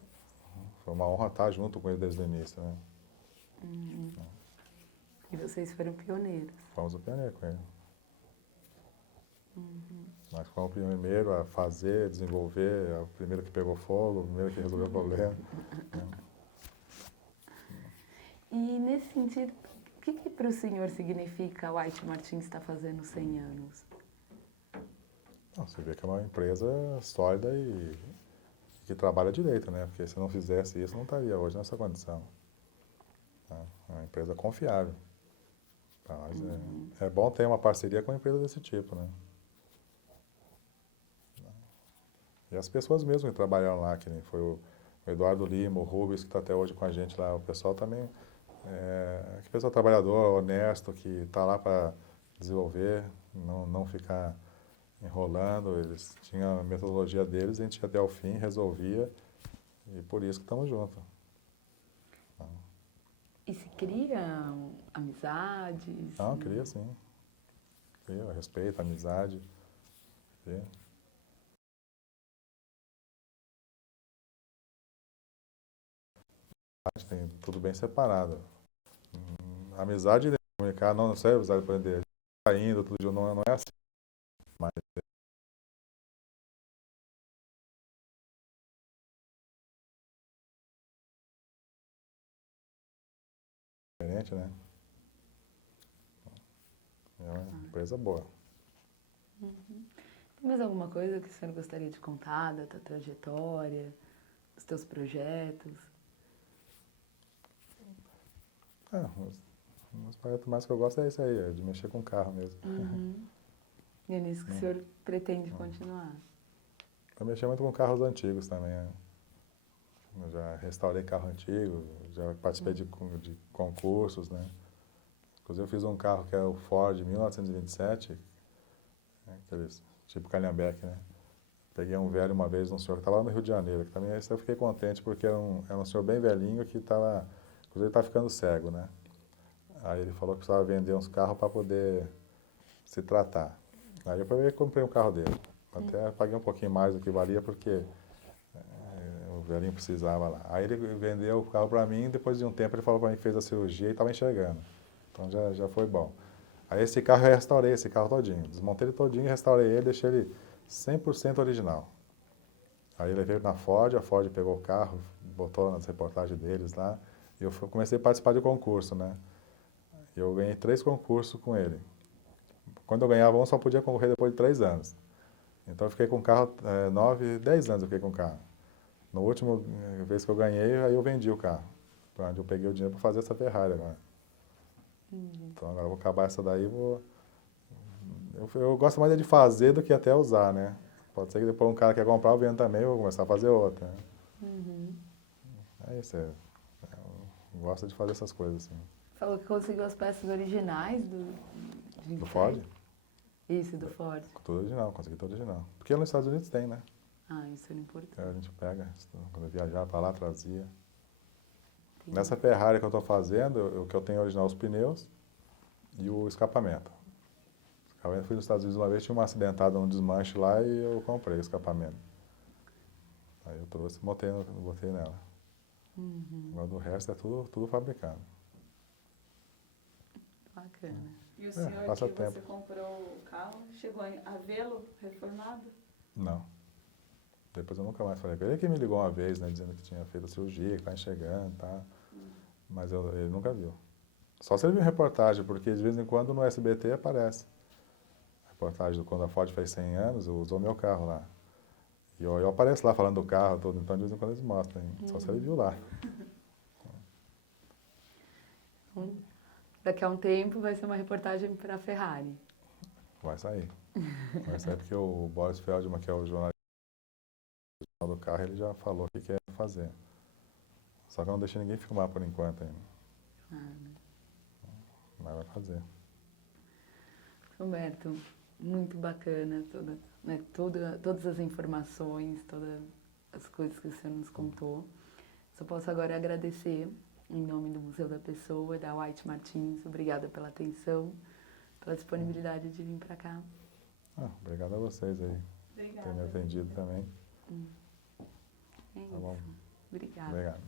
uma honra estar junto com eles desde o início, né? E vocês foram pioneiros. Fomos o pioneiro com ele. Nós fomos o primeiro a fazer, desenvolver, o primeiro que pegou fogo, o primeiro que resolveu o problema. E nesse sentido, o que para o senhor significa o White Martins estar fazendo 100 anos? Não, você vê que é uma empresa sólida e que trabalha direito, né? Porque se não fizesse isso, não estaria hoje nessa condição. É uma empresa confiável. Para nós é bom ter uma parceria com uma empresa desse tipo, né? E as pessoas mesmo que trabalharam lá, que nem foi o Eduardo Lima, o Rubens, que está até hoje com a gente lá, o pessoal também, que pessoal trabalhador, honesto, que está lá para desenvolver, não ficar enrolando. Eles tinham a metodologia deles, a gente ia até o fim, resolvia, e por isso que estamos juntos. E se criam amizades? Não, cria sim. Cria respeito, amizade. Cria. Tem tudo bem separado. Amizade de comunicar, não sei, amizade de aprender. Tá indo, tudo junto, não é assim. Mas é diferente, né? É uma empresa boa. Tem mais alguma coisa que o senhor gostaria de contar da tua trajetória, dos teus projetos? Os projetos mais que eu gosto é isso aí, é de mexer com carro mesmo. E é nisso que o senhor pretende continuar? Eu mexi muito com carros antigos também, né? Eu já restaurei carro antigo, já participei de concursos, né? Inclusive eu fiz um carro que é o Ford 1927, aqueles tipo Calhambeque, né? Peguei um velho uma vez, um senhor que estava lá no Rio de Janeiro, que também eu fiquei contente porque era um senhor bem velhinho que estava, inclusive estava ficando cego, né? Aí ele falou que precisava vender uns carros para poder se tratar. Aí eu peguei e comprei um carro dele. Até paguei um pouquinho mais do que valia porque o velhinho precisava lá. Aí ele vendeu o carro para mim e depois de um tempo ele falou para mim que fez a cirurgia e estava enxergando. Então já foi bom. Aí esse carro eu restaurei, esse carro todinho. Desmontei ele todinho, restaurei ele, deixei ele 100% original. Aí eu levei na Ford, a Ford pegou o carro, botou nas reportagens deles lá. E eu comecei a participar de concurso, né? Eu ganhei 3 concursos com ele. Quando eu ganhava um, só podia concorrer depois de 3 anos. Então eu fiquei com o carro 10 anos eu fiquei com o carro. No último vez que eu ganhei, aí eu vendi o carro. Onde eu peguei o dinheiro para fazer essa Ferrari agora. Então agora eu vou acabar essa daí, eu gosto mais de fazer do que até usar, né? Pode ser que depois um cara quer comprar, eu vendo também, eu vou começar a fazer outra. Né? É isso, eu gosto de fazer essas coisas assim. Falou que conseguiu as peças originais Do Ford? Isso, do Ford. Tudo original, consegui tudo original. Porque nos Estados Unidos tem, né? Ah, isso é importante. A gente pega, quando eu viajava para lá, trazia. Nessa Ferrari que eu estou fazendo, o que eu tenho original os pneus e o escapamento. Eu fui nos Estados Unidos uma vez, tinha uma acidentada, um desmanche lá e eu comprei o escapamento. Aí eu trouxe e botei nela. Agora do resto é tudo fabricado. Bacana. E o senhor que passa você tempo. comprou o carro, chegou a vê-lo reformado? Não. Depois eu nunca mais falei com ele. Ele que me ligou uma vez, né, dizendo que tinha feito a cirurgia, que está enxergando, tá? Mas ele nunca viu. Só se ele viu reportagem, porque de vez em quando no SBT aparece. Reportagem quando a Ford fez 100 anos, usou meu carro lá. E eu apareço lá falando do carro, todo, então de vez em quando eles mostram. Só se ele viu lá. Daqui a um tempo vai ser uma reportagem para a Ferrari. Vai sair. Mas é porque o Boris Feldman, que é o jornalista do carro, ele já falou o que quer fazer. Só que eu não deixei ninguém filmar por enquanto ainda. Mas vai fazer. Roberto, muito bacana todas as informações, todas as coisas que o senhor nos contou. Só posso agora agradecer em nome do Museu da Pessoa, da White Martins. Obrigada pela atenção, pela disponibilidade de vir para cá. Obrigado a vocês aí. Obrigada. Ter me atendido também. É Tá bom. isso. Obrigada. Obrigado.